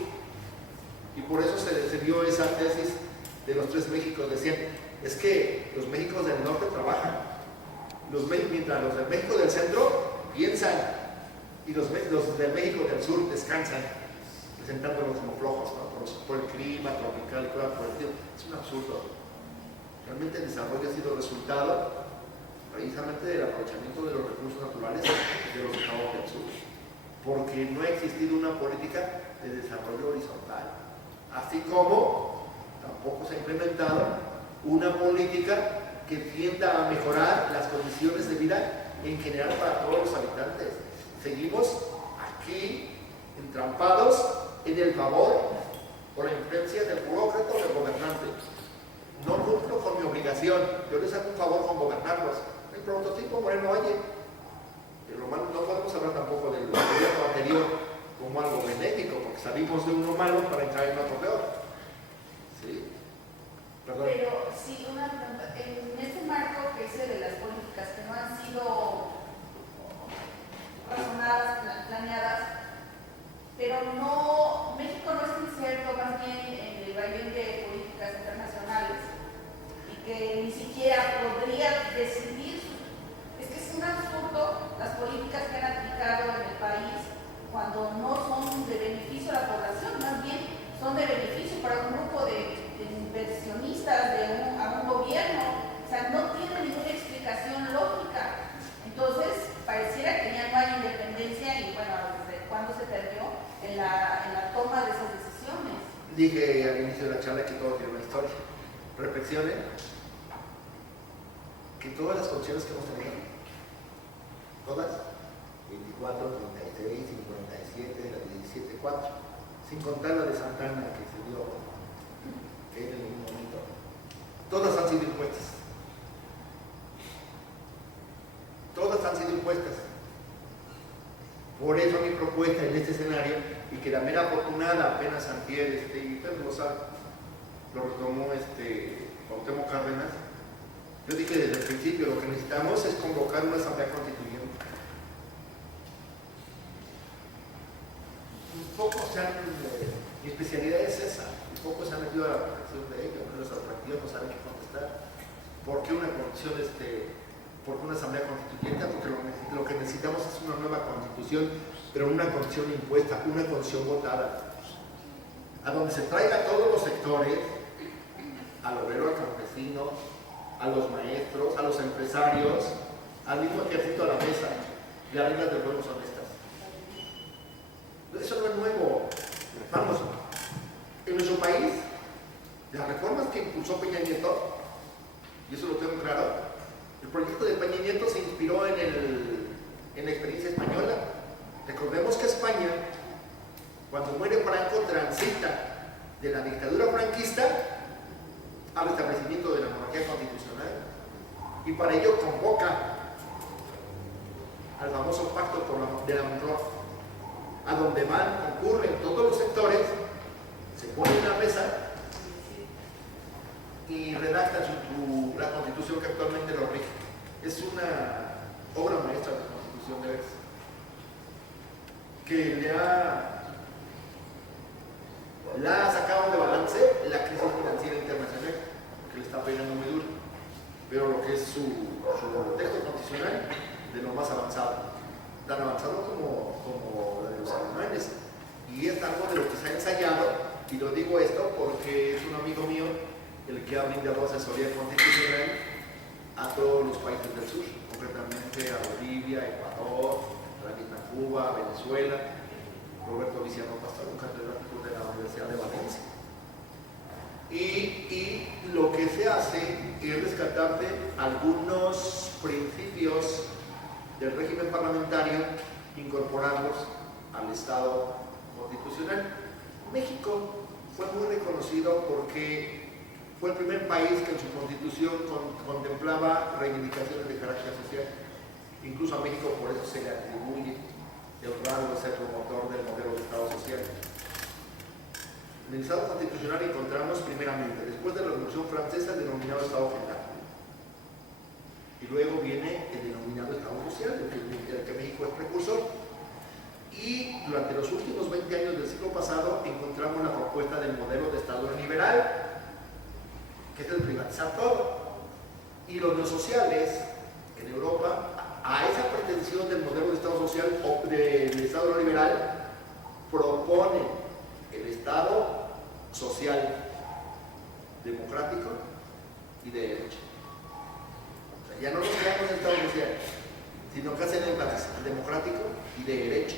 y por eso se dio esa tesis de los tres Méxicos. Decían, es que los Méxicos del norte trabajan, mientras los del México del centro piensan, y los del México del sur descansan, presentándolos como flojos, ¿no? por el clima tropical y todo por el estilo. Es un absurdo. Realmente el desarrollo ha sido resultado precisamente del aprovechamiento de los recursos naturales de los estados del sur, porque no ha existido una política de desarrollo horizontal, así como tampoco se ha implementado una política que tienda a mejorar las condiciones de vida en general para todos los habitantes. Seguimos aquí entrampados en el favor o la influencia del burócrata o del gobernante. No cumplo con mi obligación, yo les hago un favor con gobernarlos. El prototipo Moreno Valle, pero no podemos hablar tampoco del gobierno anterior como algo benéfico, porque salimos de uno malo para entrar en otro peor. ¿Sí? Perdón. Pero sí, una pregunta. En este marco que es el de las políticas que no han sido razonadas, planeadas, pero no, México no es incierto más bien en el vaivén de políticas internacionales y que ni siquiera podría decidir. Es que es un absurdo las políticas que han aplicado en el país cuando no son de beneficio a la población, más bien son de beneficio para un grupo de inversionistas, a un gobierno. O sea, no tiene ninguna explicación lógica. Entonces, pareciera que ya no hay independencia y bueno, desde cuándo se perdió en la toma de esas decisiones. Dije al inicio de la charla que todo tiene una historia. Reflexionen que todas las condiciones que hemos tenido, todas, 24, 36, 57, la 17, 4, sin contar la de Santana que se dio en el mismo momento, todas han sido impuestas. Todas han sido impuestas. Por eso mi propuesta en este escenario, y que la mera afortunada apenas antier, y Pedro lo sabe, lo retomó Cuauhtémoc Cárdenas, yo dije desde el principio, lo que necesitamos es convocar una asamblea constituyente. Un poco mi especialidad es esa, un poco se han metido a la reflexión de ello, que los atractivos no saben qué contestar. ¿Por qué una condición, por qué una asamblea constituyente? Porque lo que necesitamos es una nueva constitución, pero una constitución impuesta, una constitución votada, a donde se traiga a todos los sectores, al obrero, al campesino, a los maestros, a los empresarios, al mismo ejército a la mesa, y las reglas del juego son estas. Eso no es nuevo. Vamos, en nuestro país, las reformas que impulsó Peña Nieto, y eso lo tengo claro, el proyecto de Peña Nieto se inspiró en la experiencia española. Recordemos que España, cuando muere Franco, transita de la dictadura franquista al establecimiento de la monarquía constitucional, y para ello convoca al famoso pacto de la Moncloa, a donde concurren todos los sectores, se ponen en la mesa y redactan la constitución que actualmente lo rige. Es una obra maestra de la constitución de veras, que la ha sacado de balance la crisis financiera internacional, que le está pegando muy duro, pero lo que es su texto constitucional, de lo más avanzado, tan avanzado como la de los alemanes, y es algo de lo que se ha ensayado Y lo digo esto porque es un amigo mío el que ha brindado asesoría constitucional a todos los países del sur, concretamente a Bolivia, Ecuador, la misma Cuba, Venezuela. Roberto Viciano Pastor, un catedrático de la Universidad de Valencia. Y lo que se hace es rescatarte algunos principios del régimen parlamentario, incorporarlos al Estado constitucional. México fue muy reconocido porque fue el primer país que en su constitución contemplaba reivindicaciones de carácter social. Incluso a México por eso se le atribuye el rango de ser promotor del modelo de Estado social. En el Estado constitucional encontramos primeramente, después de la Revolución Francesa, el denominado Estado General. Y luego viene el denominado Estado Social, del que México es precursor. Y durante los últimos 20 años del siglo pasado encontramos la propuesta del modelo de Estado liberal, que es el privatizar todo. Y los neosociales en Europa, a esa pretensión del modelo de Estado social o del Estado liberal, proponen el Estado social, democrático y de derecho. O sea, ya no nos quedamos en Estado social, sino que hacen énfasis democrático y de derecho.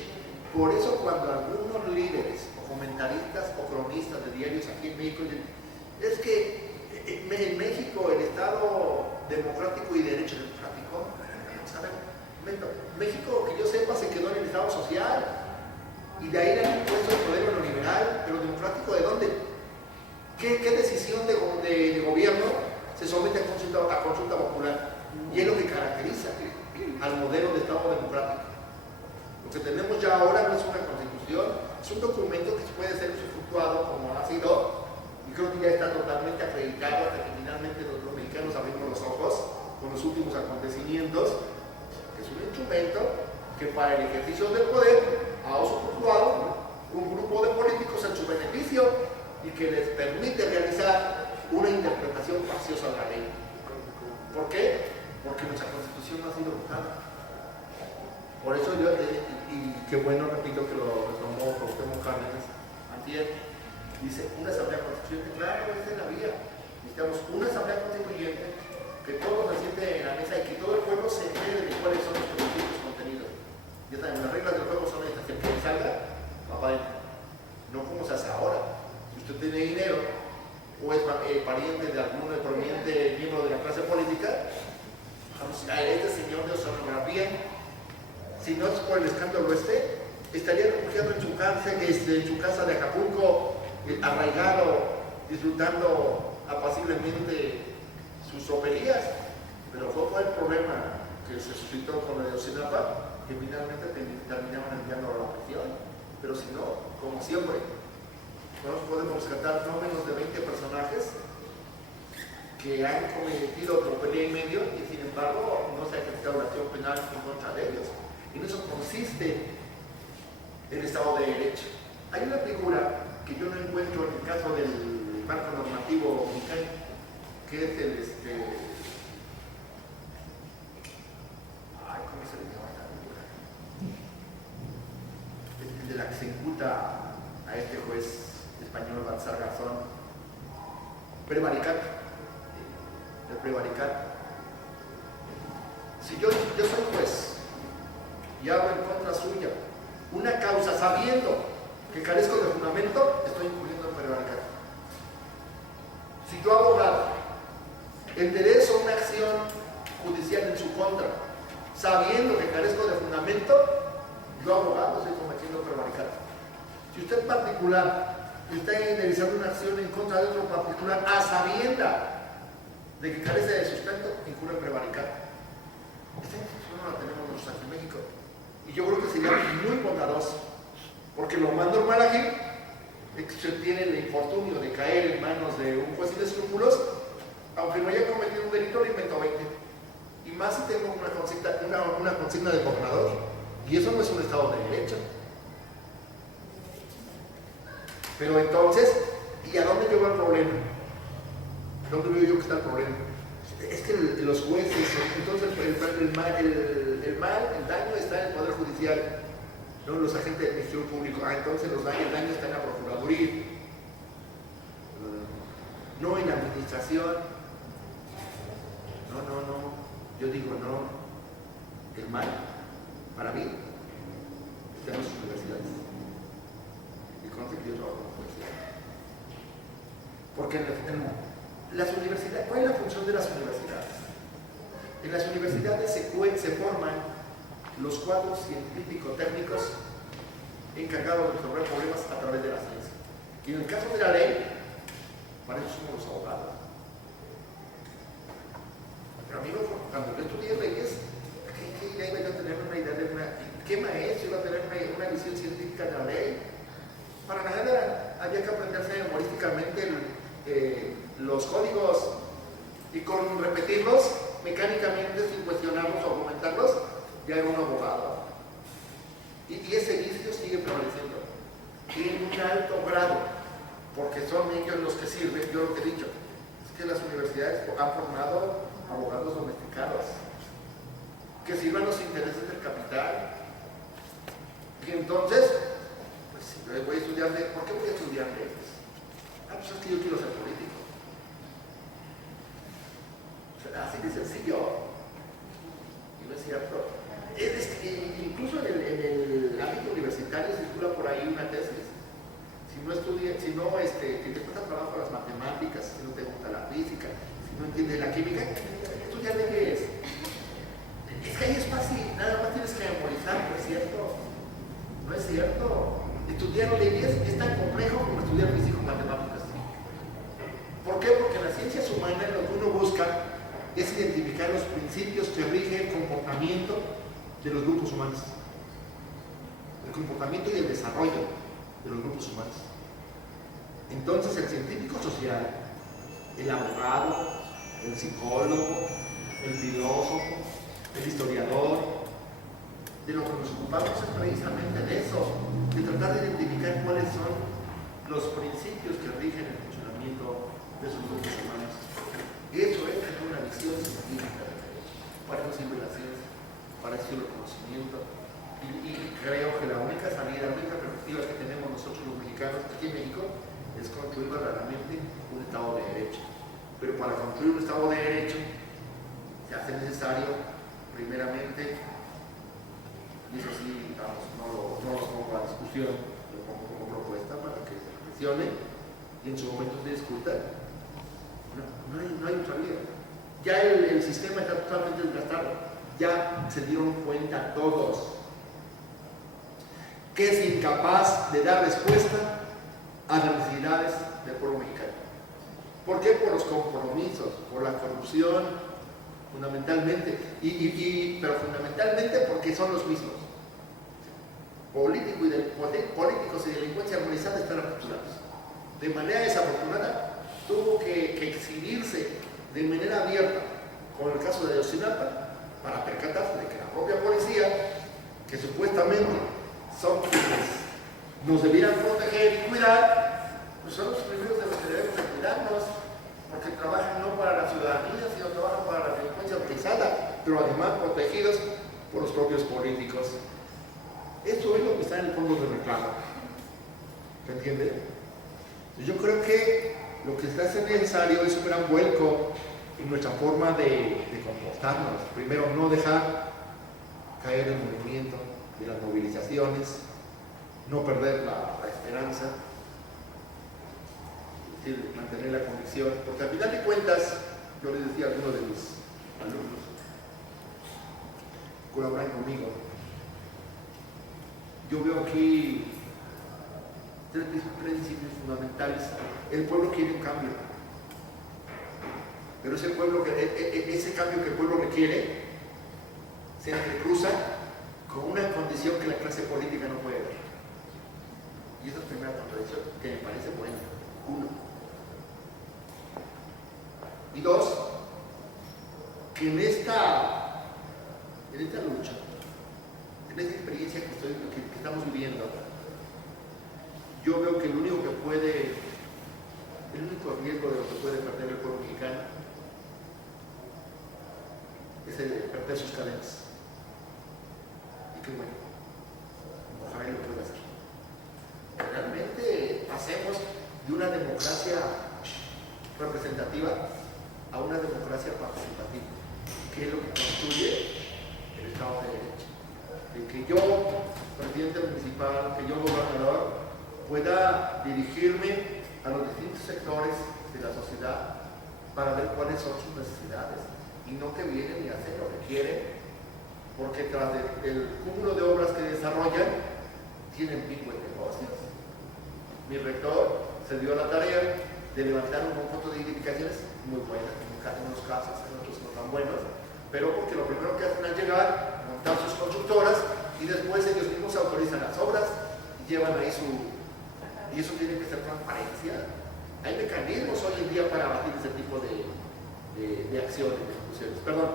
Por eso cuando algunos líderes o comentaristas o cronistas de diarios aquí en México dicen, es que en México el Estado democrático y de derecho democrático, ¿saben? México, que yo sepa, se quedó en el Estado social y de ahí le han impuesto el modelo neoliberal, pero democrático ¿de dónde? ¿Qué decisión de gobierno se somete a consulta popular? Y es lo que caracteriza al modelo de Estado democrático. Lo que tenemos ya ahora no es una constitución, es un documento que puede ser usufructuado como ha sido, y creo que ya está totalmente acreditado hasta que finalmente los mexicanos abrimos los ojos con los últimos acontecimientos, que es un instrumento que para el ejercicio del poder ha usufructuado un grupo de políticos en su beneficio y que les permite realizar una interpretación facciosa de la ley. ¿Por qué? Porque nuestra constitución no ha sido votada. Por eso yo, y qué bueno, repito, que lo retomó Cuauhtémoc Cárdenas antier, dice, una asamblea constituyente, claro, esa es la vía. Necesitamos una asamblea constituyente que todos se sienten en la mesa y que todo el pueblo se entere de cuáles son los principios contenidos. Ya saben, las reglas del juego son estas, el que salga, va para adentro. No como se hace ahora. Si usted tiene dinero o es pariente de algún prominente miembro de la clase política, vamos a este señor de oceanografía, si no es por el escándalo estaría refugiado en su casa de Acapulco, arraigado, disfrutando apaciblemente sus soperías. Pero fue por el problema que se suscitó con la de Ocinapa que finalmente terminaban enviando a la prisión. Pero si no, como siempre, no nos podemos rescatar no menos de 20 personajes que han cometido tropelía y medio y sin embargo no se ha ejercitado la acción penal en contra de ellos. Y en eso consiste el Estado de Derecho. Hay una figura que yo no encuentro en el caso del marco normativo mexicano, que es el ¿cómo se le llama esta figura? El de la que se imputa a este juez español Baltasar Garzón, prevaricato. El prevaricato. Si yo soy juez y hago en contra suya una causa sabiendo que carezco de fundamento, estoy incurriendo en prevaricato. Si yo abogado enderezo una acción judicial en su contra sabiendo que carezco de fundamento, yo abogado estoy cometiendo prevaricato. Si usted particular está enderezando una acción en contra de otro particular a sabienda de que carece de sustento, incurre en prevaricato. Esta institución no la tenemos nosotros aquí en México. Y yo creo que sería muy bondadoso, porque lo más normal aquí es que usted tiene el infortunio de caer en manos de un juez sin escrúpulos, aunque no haya cometido un delito, le inventó 20. Y más si tengo una consigna de gobernador. Y eso no es un Estado de Derecho. Pero entonces, ¿y a dónde lleva el problema? ¿Dónde veo yo que está el problema? Es que los jueces, entonces el daño está en el Poder Judicial, no los agentes del Ministerio Público. Entonces el daño está en la Procuraduría. no en la administración. No. Yo digo no. El mal, para mí, está en las universidades. Y conste que yo trabajo en las universidades. Porque en las universidades, ¿cuál es la función de las universidades? En las universidades se forman los cuadros científico-técnicos encargados de resolver problemas a través de la ciencia. Y en el caso de la ley, para eso somos los abogados. Pero a mí, cuando yo estudié leyes, ¿qué idea iba a tener una idea de qué maestro iba a tener una visión científica de la ley? Para nada, había que aprenderse memorísticamente los códigos y con repetirlos mecánicamente sin cuestionarlos o argumentarlos, ya era un abogado. Y ese vicio sigue prevaleciendo en un alto grado, porque son ellos los que sirven. Yo lo que he dicho es que las universidades han formado abogados domesticados que sirvan los intereses del capital. Y entonces, pues si voy a estudiar leyes, ¿por qué voy a estudiar leyes? Pues es que yo quiero ser político. O sea, así de sencillo. Y no es cierto. Incluso en el ámbito universitario circula por ahí una tesis. Si no estudias, si te cuesta trabajo las matemáticas, si no te gusta la física, si no entiendes la química, estudia leyes. Es que ahí es fácil, nada más tienes que memorizar, ¿no es cierto? No es cierto. Estudiar leyes es tan complejo como estudiar física o matemáticas. ¿Por qué? Porque en las ciencias humanas lo que uno busca es identificar los principios que rigen el comportamiento de los grupos humanos. El comportamiento y el desarrollo de los grupos humanos. Entonces el científico social, el abogado, el psicólogo, el filósofo, el historiador, de lo que nos ocupamos es precisamente de eso, de tratar de identificar cuáles son los principios que rigen el funcionamiento de esos grupos humanos. Eso es una visión científica. Para eso sirve la ciencia, para eso sirve el conocimiento. Y creo que la única salida, la única perspectiva que tenemos nosotros los mexicanos aquí en México es construir verdaderamente un Estado de Derecho. Pero para construir un Estado de Derecho se hace necesario, primeramente, y eso sí, vamos, no lo pongo a discusión, lo pongo como propuesta para que se reflexione y en su momento se discuta. No hay otra vía. Ya el sistema está totalmente desgastado. Ya se dieron cuenta todos que es incapaz de dar respuesta a las necesidades del pueblo mexicano. ¿Por qué? Por los compromisos, por la corrupción, fundamentalmente, pero fundamentalmente porque son los mismos. Políticos y delincuencia organizada están capturados. De manera desafortunada, tuvo que exhibirse de manera abierta con el caso de Ayotzinapa para percatarse de que la propia policía, que supuestamente son quienes nos debieran proteger y cuidar, pues son los primeros de los que debemos de cuidarnos, porque trabajan no para la ciudadanía, sino trabajan para la delincuencia organizada, pero además protegidos por los propios políticos. Esto es lo que está en el fondo del reclamo. ¿Se entiende? Yo creo que lo que se hace necesario es un gran vuelco en nuestra forma de comportarnos. Primero, no dejar caer el movimiento de las movilizaciones, no perder la esperanza, es decir, mantener la convicción, porque al final de cuentas, yo les decía a algunos de mis alumnos que colaboran conmigo, yo veo aquí tres principios fundamentales. El pueblo quiere un cambio, pero ese cambio que el pueblo requiere se entrecruza con una condición que la clase política no puede dar. Y esa es la primera contradicción que me parece buena. Uno. Y dos, que en esta lucha, en esta experiencia que estamos viviendo, yo veo que el único riesgo de lo que puede perder el pueblo mexicano es el perder sus cadenas. Y qué bueno, ojalá y lo pueda hacer. Realmente pasemos de una democracia representativa a una democracia participativa, que es lo que construye el Estado de Derecho. De que yo, presidente municipal, que yo, gobernador, pueda dirigirme a los distintos sectores de la sociedad para ver cuáles son sus necesidades, y no que vienen y hacen lo que quieren, porque tras el cúmulo de obras que desarrollan tienen pico en negocios. Mi rector se dio la tarea de levantar un conjunto de edificaciones muy buenas, en unos casos, en otros no tan buenos, pero porque lo primero que hacen es llegar, montar sus constructoras, y después ellos mismos autorizan las obras y llevan ahí su... Y eso tiene que ser transparencia. Hay mecanismos hoy en día para abatir ese tipo de acciones, de ejecuciones. Perdón.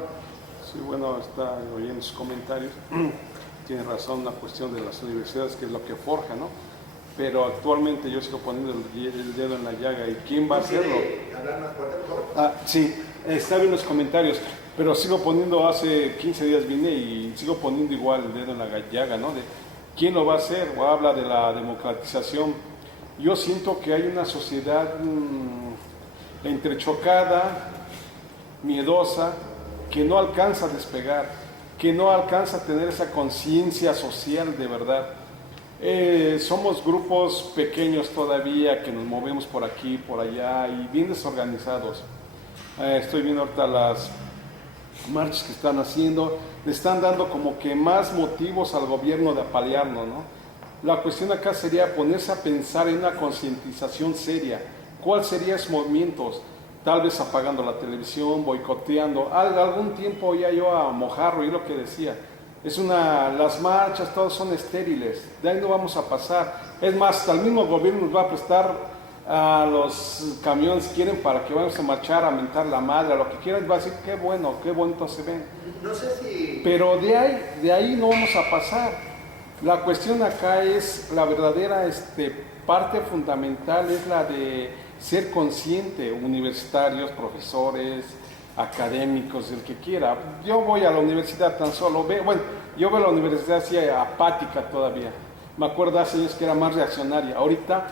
Sí, bueno, está oyendo sus comentarios. Tiene razón, la cuestión de las universidades, que es lo que forja, ¿no? Pero actualmente yo sigo poniendo el dedo en la llaga. ¿Y quién va a hacerlo? ¿Hablar más fuerte, por favor? Ah, sí, está bien los comentarios, pero sigo poniendo, hace 15 días vine y sigo poniendo igual el dedo en la llaga, ¿no? De quién lo va a hacer, o habla de la democratización. Yo siento que hay una sociedad entrechocada, miedosa, que no alcanza a despegar, que no alcanza a tener esa conciencia social de verdad. Somos grupos pequeños todavía que nos movemos por aquí, por allá y bien desorganizados. Estoy viendo ahorita las marchas que están haciendo, le están dando como que más motivos al gobierno de apalearnos, ¿no? La cuestión acá sería ponerse a pensar en una concientización seria. ¿Cuáles serían esos movimientos? Tal vez apagando la televisión, boicoteando. Algún tiempo ya yo a Mojarro, y lo que decía, las marchas todas son estériles, de ahí no vamos a pasar. Es más, hasta el mismo gobierno nos va a prestar a los camiones si quieren para que vayamos a marchar, a mentar la madre, a lo que quieran, va a decir qué bueno, qué bonito se ven. No sé si... Pero de ahí no vamos a pasar. La cuestión acá es, la verdadera parte fundamental es la de ser consciente, universitarios, profesores, académicos, el que quiera. Yo voy a la universidad tan solo, yo veo la universidad así apática todavía. Me acuerdo hace años que era más reaccionaria. Ahorita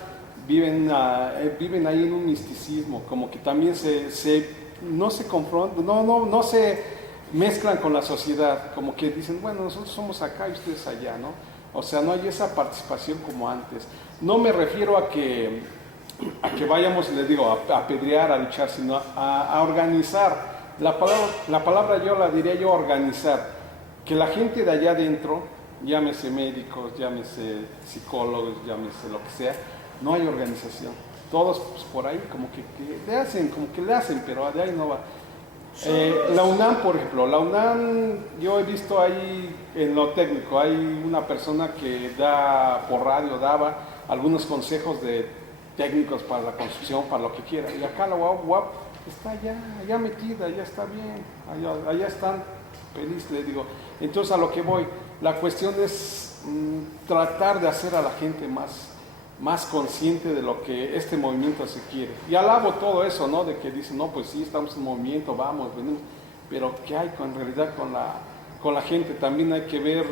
viven ahí en un misticismo, como que también no se confrontan, no se mezclan con la sociedad, como que dicen, bueno, nosotros somos acá y ustedes allá, ¿no? O sea, no hay esa participación como antes. No me refiero a que vayamos, les digo, a apedrear, a luchar, sino a organizar. La palabra yo la diría yo organizar. Que la gente de allá adentro, llámese médicos, llámese psicólogos, llámese lo que sea, no hay organización. Todos pues, por ahí como que le hacen, pero de ahí no va. La UNAM, por ejemplo, yo he visto ahí en lo técnico, hay una persona que daba algunos consejos de técnicos para la construcción, para lo que quiera, y acá la UAP está ya metida, ya está bien, allá están felices, les digo. Entonces a lo que voy, la cuestión es tratar de hacer a la gente más consciente de lo que este movimiento se quiere. Y alabo todo eso, ¿no? De que dicen, no, pues sí, estamos en movimiento, vamos, venimos. Pero ¿qué hay en realidad con la gente? También hay que ver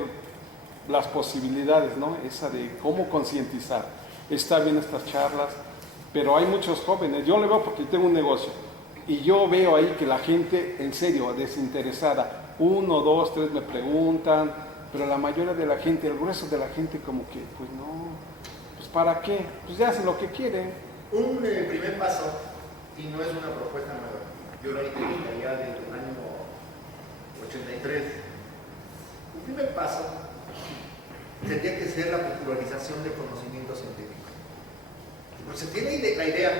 las posibilidades, ¿no? Esa de cómo concientizar. Está bien estas charlas, pero hay muchos jóvenes. Yo le veo porque tengo un negocio. Y yo veo ahí que la gente, en serio, desinteresada, 1, 2, 3 me preguntan, pero la mayoría de la gente, el grueso de la gente como que, pues no... ¿Para qué? Pues ya hacen lo que quieren. Un primer paso, y no es una propuesta nueva, yo lo hice ya desde el año 83. Un primer paso tendría que ser la popularización del conocimiento científico. Porque se tiene la idea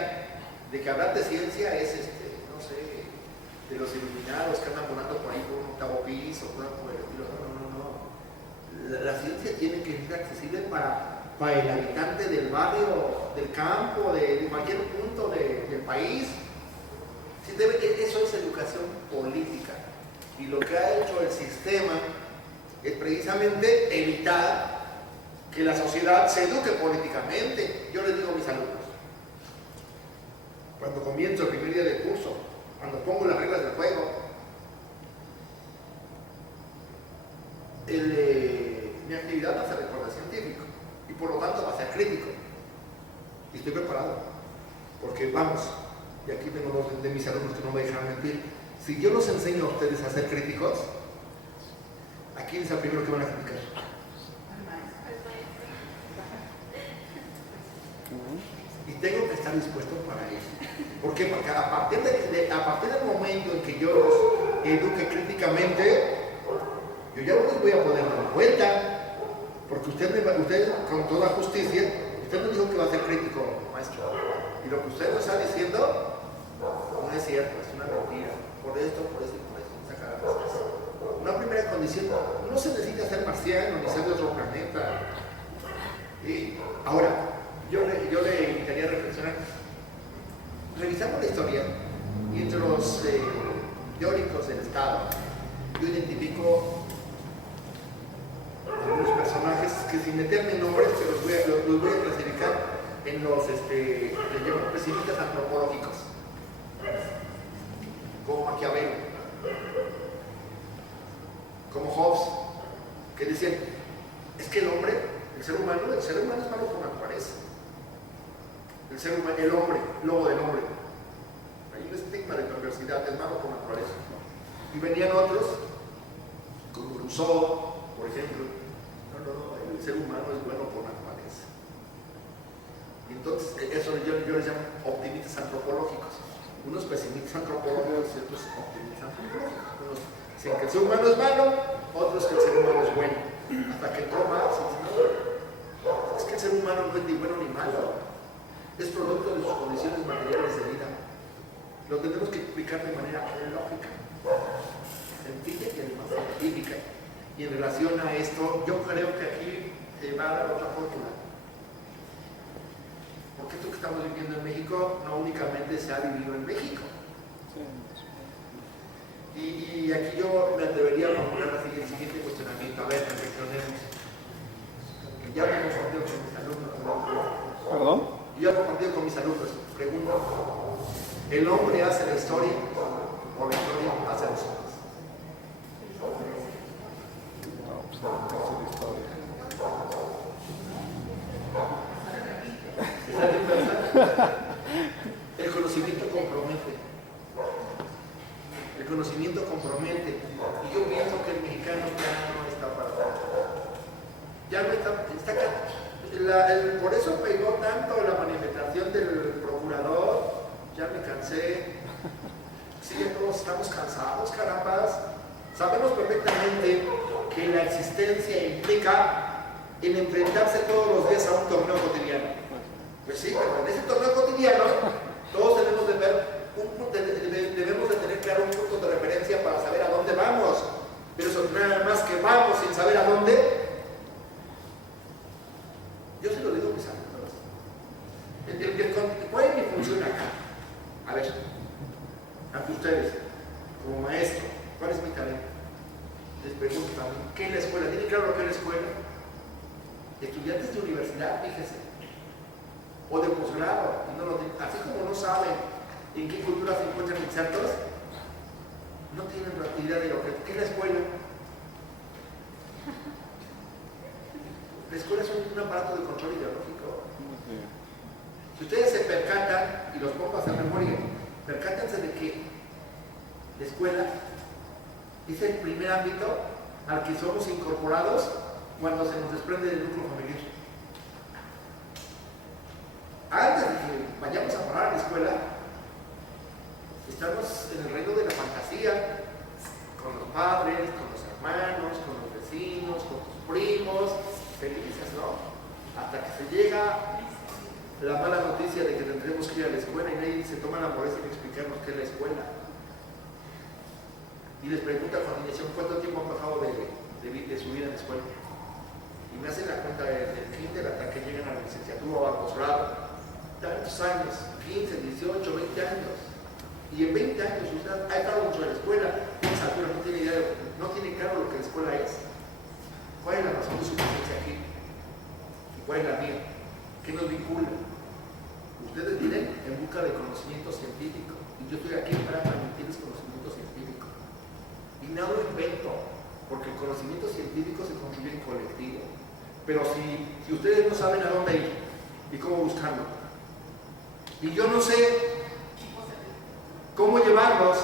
de que hablar de ciencia es, no sé, de los iluminados que andan volando por ahí por un octavo piso, por el estilo. No. La ciencia tiene que ser accesible para el habitante del barrio, del campo, de cualquier punto del país. Eso es educación política. Y lo que ha hecho el sistema es precisamente evitar que la sociedad se eduque políticamente. Yo les digo a mis alumnos, cuando comienzo el primer día de curso, cuando pongo las reglas del juego, mi actividad va a ser de corte científico. Y por lo tanto va a ser crítico. Y estoy preparado. Porque vamos, y aquí tengo dos de mis alumnos que no me dejan mentir, si yo los enseño a ustedes a ser críticos, ¿a quién es el primero que van a criticar? Y tengo que estar dispuesto para eso. ¿Por qué? Porque a partir del momento en que yo los eduque críticamente, yo ya no les voy a poder dar vuelta. Porque usted con toda justicia, usted me dijo que va a ser crítico, maestro. Y lo que usted me está diciendo no es cierto, es una mentira. Por esto, por eso y por eso. Saca las cosas. Una primera condición, no se necesita ser marciano ni ser de otro planeta. Y ahora, yo le invitaría a reflexionar. Revisando la historia, y entre los teóricos del Estado, yo identifico algunos personajes que, sin meterme en nombres, los voy a clasificar en los le llamo pesimistas antropológicos, como Maquiavelo, como Hobbes, que decían, es que el ser humano es malo por naturaleza. El hombre, lobo del hombre. Hay un estigma de perversidad, es malo por naturaleza. Y venían otros, como Rousseau, por ejemplo. No, el ser humano es bueno por naturaleza. Y entonces, eso yo les llamo optimistas antropológicos. Unos pesimistas antropológicos y otros optimistas antropológicos. Unos dicen que el ser humano es malo, otros que el ser humano es bueno. Hasta que entró Marx y dice, no, es que el ser humano no es ni bueno ni malo. Es producto de sus condiciones materiales de vida. Lo tenemos que explicar de manera lógica, sencilla y además científica. Y en relación a esto, yo creo que aquí se va a dar otra fórmula. Porque esto que estamos viviendo en México no únicamente se ha vivido en México. Y aquí yo me atrevería a formular el siguiente cuestionamiento. A ver, reflexionemos. Ya me he compartido con mis alumnos. ¿Perdón? Yo he compartido con mis alumnos. Pregunto, ¿el hombre hace la historia o la historia hace los hombres? No, pues no hace la historia. El conocimiento compromete. El conocimiento compromete. Y yo pienso que el mexicano ya no está para tanto. Ya no está por eso pegó tanto la manifestación del procurador. Ya me cansé. Sí, todos estamos cansados, carambas. Sabemos perfectamente que la existencia implica el enfrentarse todos los días a un torneo cotidiano. Pues sí, pero en ese torneo cotidiano todos debemos de tener claro un punto de referencia para saber a dónde vamos. Pero eso nada más que vamos sin saber a dónde. Yo se lo digo a mis alumnos. ¿Cuál es mi función acá? A ver, ante ustedes, como maestro, ¿cuál es mi tarea? Les pregunto también, ¿qué es la escuela? ¿Tienen claro lo que es la escuela? Estudiantes de universidad, fíjense, o de posgrado, y no lo tienen. Así como no saben en qué cultura se encuentran insertos, no tienen idea de lo que es la escuela. La escuela es un aparato de control ideológico. Si ustedes se percatan, y los pongo a hacer memoria, percátense de que la escuela es el primer ámbito al que somos incorporados cuando se nos desprende del núcleo familiar. Antes de que vayamos a parar a la escuela, estamos en el reino de la fantasía, con los padres, con los hermanos, con los vecinos, con tus primos, felices, ¿no? Hasta que se llega la mala noticia de que tendremos que ir a la escuela y nadie se toma la molestia de explicarnos qué es la escuela. Y les pregunta a continuación cuánto tiempo han pasado de su vida en la escuela. Y me hacen la cuenta del kinder hasta que llegan a la licenciatura o al posgrado. Tantos años, 15, 18, 20 años. Y en 20 años usted ha estado dentro de la escuela, esa altura no tiene idea, no tiene claro lo que la escuela es. ¿Cuál es la razón de su presencia aquí? ¿Y cuál es la mía? ¿Qué nos vincula? Ustedes vienen en busca de conocimiento científico y yo estoy aquí para transmitirles conocimiento científico. Y nada lo invento, porque el conocimiento científico se construye en colectivo. Pero si ustedes no saben a dónde ir y cómo buscarlo, y yo no sé ¿Cómo llevarlos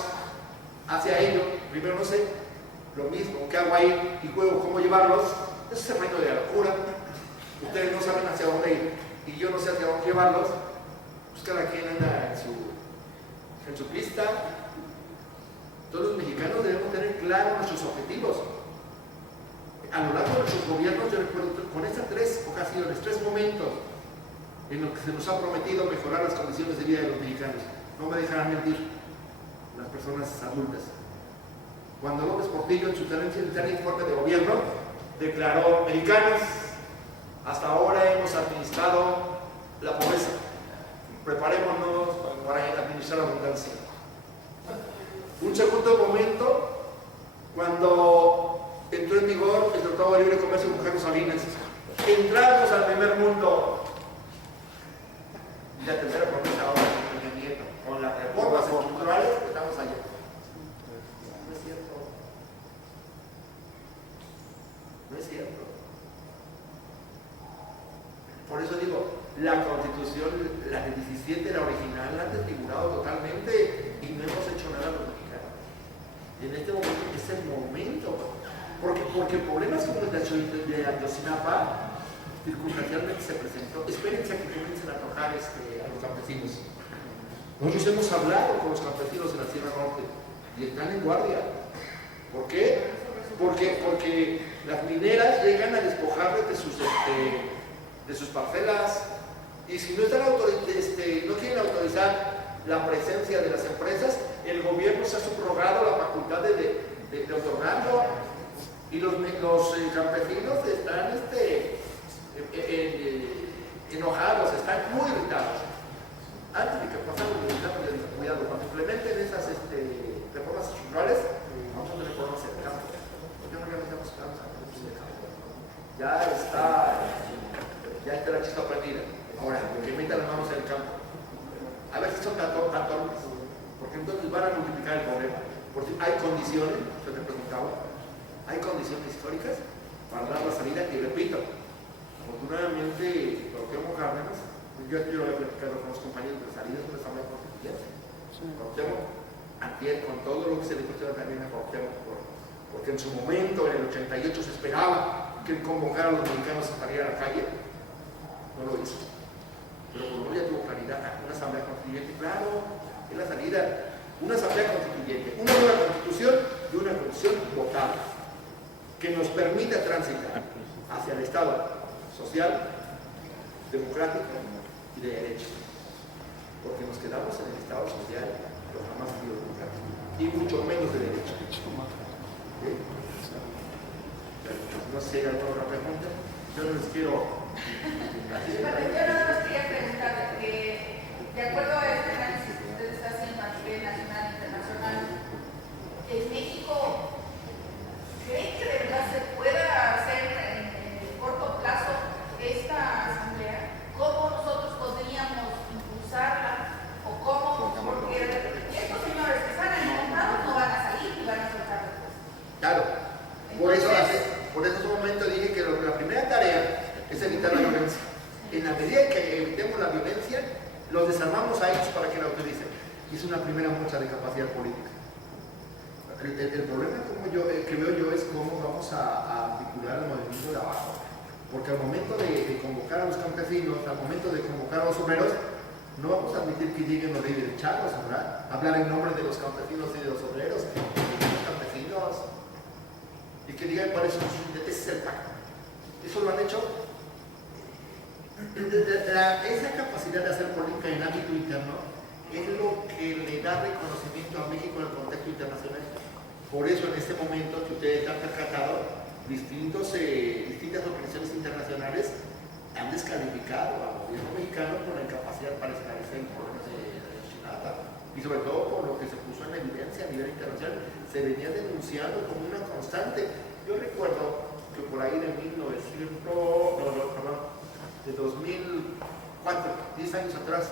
hacia ello? Primero no sé, lo mismo, ¿qué hago ahí? Y luego, ¿cómo llevarlos? Ese es el reino de la locura. Ustedes no saben hacia dónde ir y yo no sé hacia dónde llevarlos. Pues cada quien anda en su pista. Todos los mexicanos debemos tener claros nuestros objetivos. A lo largo de nuestros gobiernos, yo recuerdo con estas 3 ocasiones, 3 momentos en los que se nos ha prometido mejorar las condiciones de vida de los mexicanos. No me dejarán mentir las personas adultas. Cuando López Portillo, en su tercer informe de gobierno, declaró: mexicanos, hasta ahora hemos administrado la pobreza. Preparémonos para administrar la abundancia. Un segundo momento, cuando entró en vigor el Tratado de Libre Comercio con Carlos Salinas. Entramos al primer mundo. Y la tercera promesa ahora con Peña Nieto, con las reformas estructurales, estamos allá. No es cierto. No es cierto. Por eso digo, la Constitución, la de 17, la original, la han desfigurado totalmente y no hemos hecho nada los mexicanos. Y en este momento es el momento, porque problemas como el de Ayotzinapa circunstancialmente se presentó. Espérense a que comiencen a tocar a los campesinos. Nosotros hemos hablado con los campesinos de la Sierra Norte y están en guardia. ¿Por qué? Porque las mineras llegan a despojarles de sus parcelas, y si no están no quieren autorizar la presencia de las empresas, el gobierno se ha subrogado la facultad de otorgarlo, y los campesinos están enojados, están muy irritados. Antes de que pasara el cuidado, cuando implementen esas reformas estructurales, vamos a reformas en el campo. Porque no estamos quedando ya está la chispa prendida. Ahora, que metan las manos en el campo. A ver si son tan torpes, porque entonces van a multiplicar el problema. Porque hay condiciones, yo te preguntaba, hay condiciones históricas para dar la salida, y repito, afortunadamente, Cuauhtémoc Cárdenas, yo lo había platicado con los compañeros de salida de la Asamblea Constituyente. Cuauhtémoc, antier, con todo lo que se le cuestiona también a Cuauhtémoc, porque en su momento, en el 88, se esperaba que convocara a los mexicanos a salir a la calle, no lo hizo. Pero por lo menos ya tuvo claridad, una Asamblea Constituyente, claro, es la salida, una Asamblea Constituyente, una nueva Constitución y una Constitución votada, que nos permita transitar hacia el Estado social, democrático y de derecho. Porque nos quedamos en el Estado social, pero jamás ha sido democrático, y mucho menos de derecho. ¿Sí? No sé si hay alguna otra pregunta. Yo no les quiero. Yo nada más quería preguntarle que, de acuerdo a este análisis que usted está haciendo a nivel nacional e internacional, ¿en México cree que de verdad se pueda hacer en el corto plazo esta asamblea? ¿Cómo nosotros podríamos impulsarla? ¿O cómo? Porque estos señores que están encontrados no van a salir y van a soltar después. Claro. Por eso en su momento dije que la primera tarea es evitar la violencia. En la medida que evitemos la violencia, los desarmamos a ellos para que la utilicen. Y es una primera muestra de capacidad política. El problema que veo yo es cómo vamos a articular el movimiento de abajo. Porque al momento de convocar a los campesinos, al momento de convocar a los obreros, no vamos a admitir que lleguen los líderes charros, ¿verdad? Hablar en nombre de los campesinos y de los obreros, de los campesinos, y que digan cuál es ese es el pacto. Eso lo han hecho. Esa capacidad de hacer política en ámbito interno es lo que le da reconocimiento a México en el contexto internacional. Por eso en este momento que ustedes han percatado, distintas organizaciones internacionales han descalificado al gobierno mexicano por la incapacidad para esclarecer el problema de Ayotzinapa, y sobre todo por lo que se puso en evidencia a nivel internacional, se venía denunciando como una constante. Yo recuerdo que por ahí de 2004, 10 años atrás,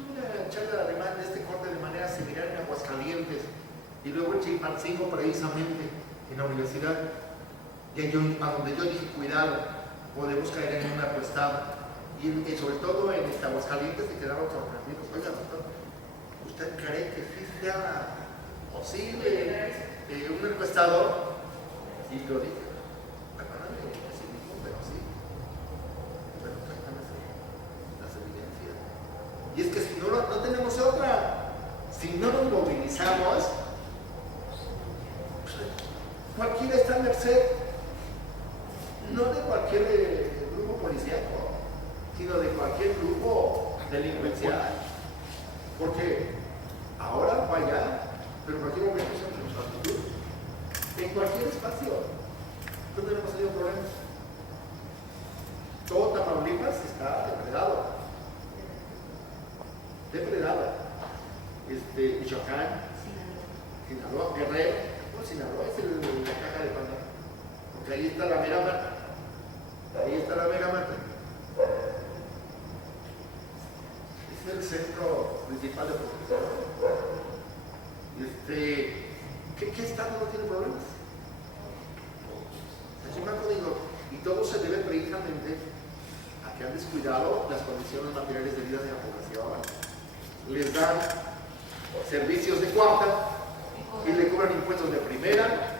una charla alemán de este corte de manera similar en Aguascalientes, y luego en Chilpancingo precisamente, en la universidad, y a donde yo dije, cuidado, podemos caer en una apuestada. Y sobre todo en Aguascalientes se quedaron sorprendidos. Oiga, doctor, ¿usted cree que sí sea posible un encuestador? Y lo dije, perdóname, así mismo, pero sí. Bueno, tráigame las evidencias. Y es que si no tenemos otra, si no nos movilizamos, pues, cualquiera está a merced, no de cualquier grupo policíaco, sino de cualquier grupo delincuencial. Porque ahora vaya, pero en cualquier momento se nos actitud. En cualquier espacio, ¿dónde hemos tenido problemas? Todo Tamaulipas está depredado. Michoacán, Sinaloa, Guerrero, no, Sinaloa es la caja de Pandora, porque ahí está la mera mata. Ahí está la mera mata. Es el centro principal de protección. ¿Qué estado no tiene problemas? Yo me acuerdo, y todo se debe precisamente a que han descuidado las condiciones materiales de vida de la población. Les dan servicios de cuarta y le cobran impuestos de primera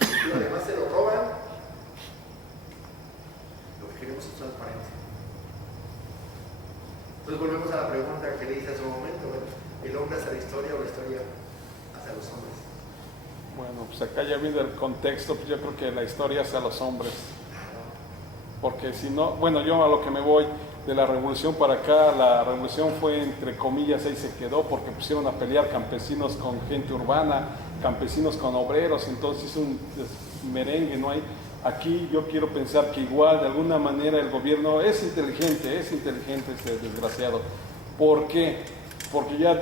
y además se lo roban. Lo que queremos es transparencia. Entonces volvemos a la pregunta que le hice hace un momento: ¿el hombre hace la historia o la historia hace a los hombres? Bueno, pues acá ya viendo el contexto, pues yo creo que la historia hace a los hombres. Porque si no, bueno, yo a lo que me voy de la revolución para acá, la revolución fue entre comillas, ahí se quedó porque pusieron a pelear campesinos con gente urbana, campesinos con obreros, entonces un merengue, ¿no hay? Aquí yo quiero pensar que igual de alguna manera el gobierno es inteligente este desgraciado. ¿Por qué? Porque ya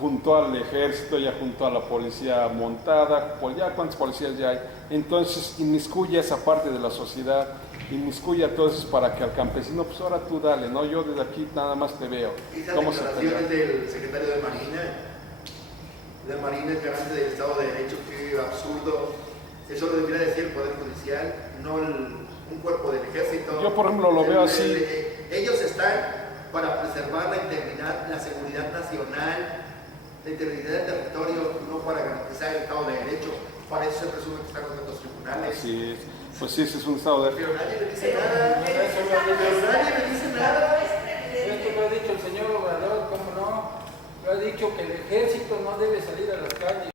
junto al ejército, ya junto a la policía montada, pues ya cuántas policías ya hay, entonces inmiscuye esa parte de la sociedad, inmiscuye a todos para que al campesino, pues ahora tú dale, ¿no? Yo desde aquí nada más te veo. Esas ¿Cómo se declaraciones del secretario de Marina, la Marina es garante del Estado de Derecho, qué absurdo, eso lo debería decir el Poder Judicial, no un cuerpo del ejército. Yo por ejemplo lo veo así. Ellos están para preservar la integridad, la seguridad nacional, la integridad del territorio, no para garantizar el Estado de Derecho. Para eso se presume que están los otros tribunales. Así es. Pues sí, ese es un Estado de Pero nadie le dice nada. Pero nadie le dice nada. Esto lo ha dicho el señor Obrador, ¿cómo no? Lo ha dicho que el ejército no debe salir a las calles.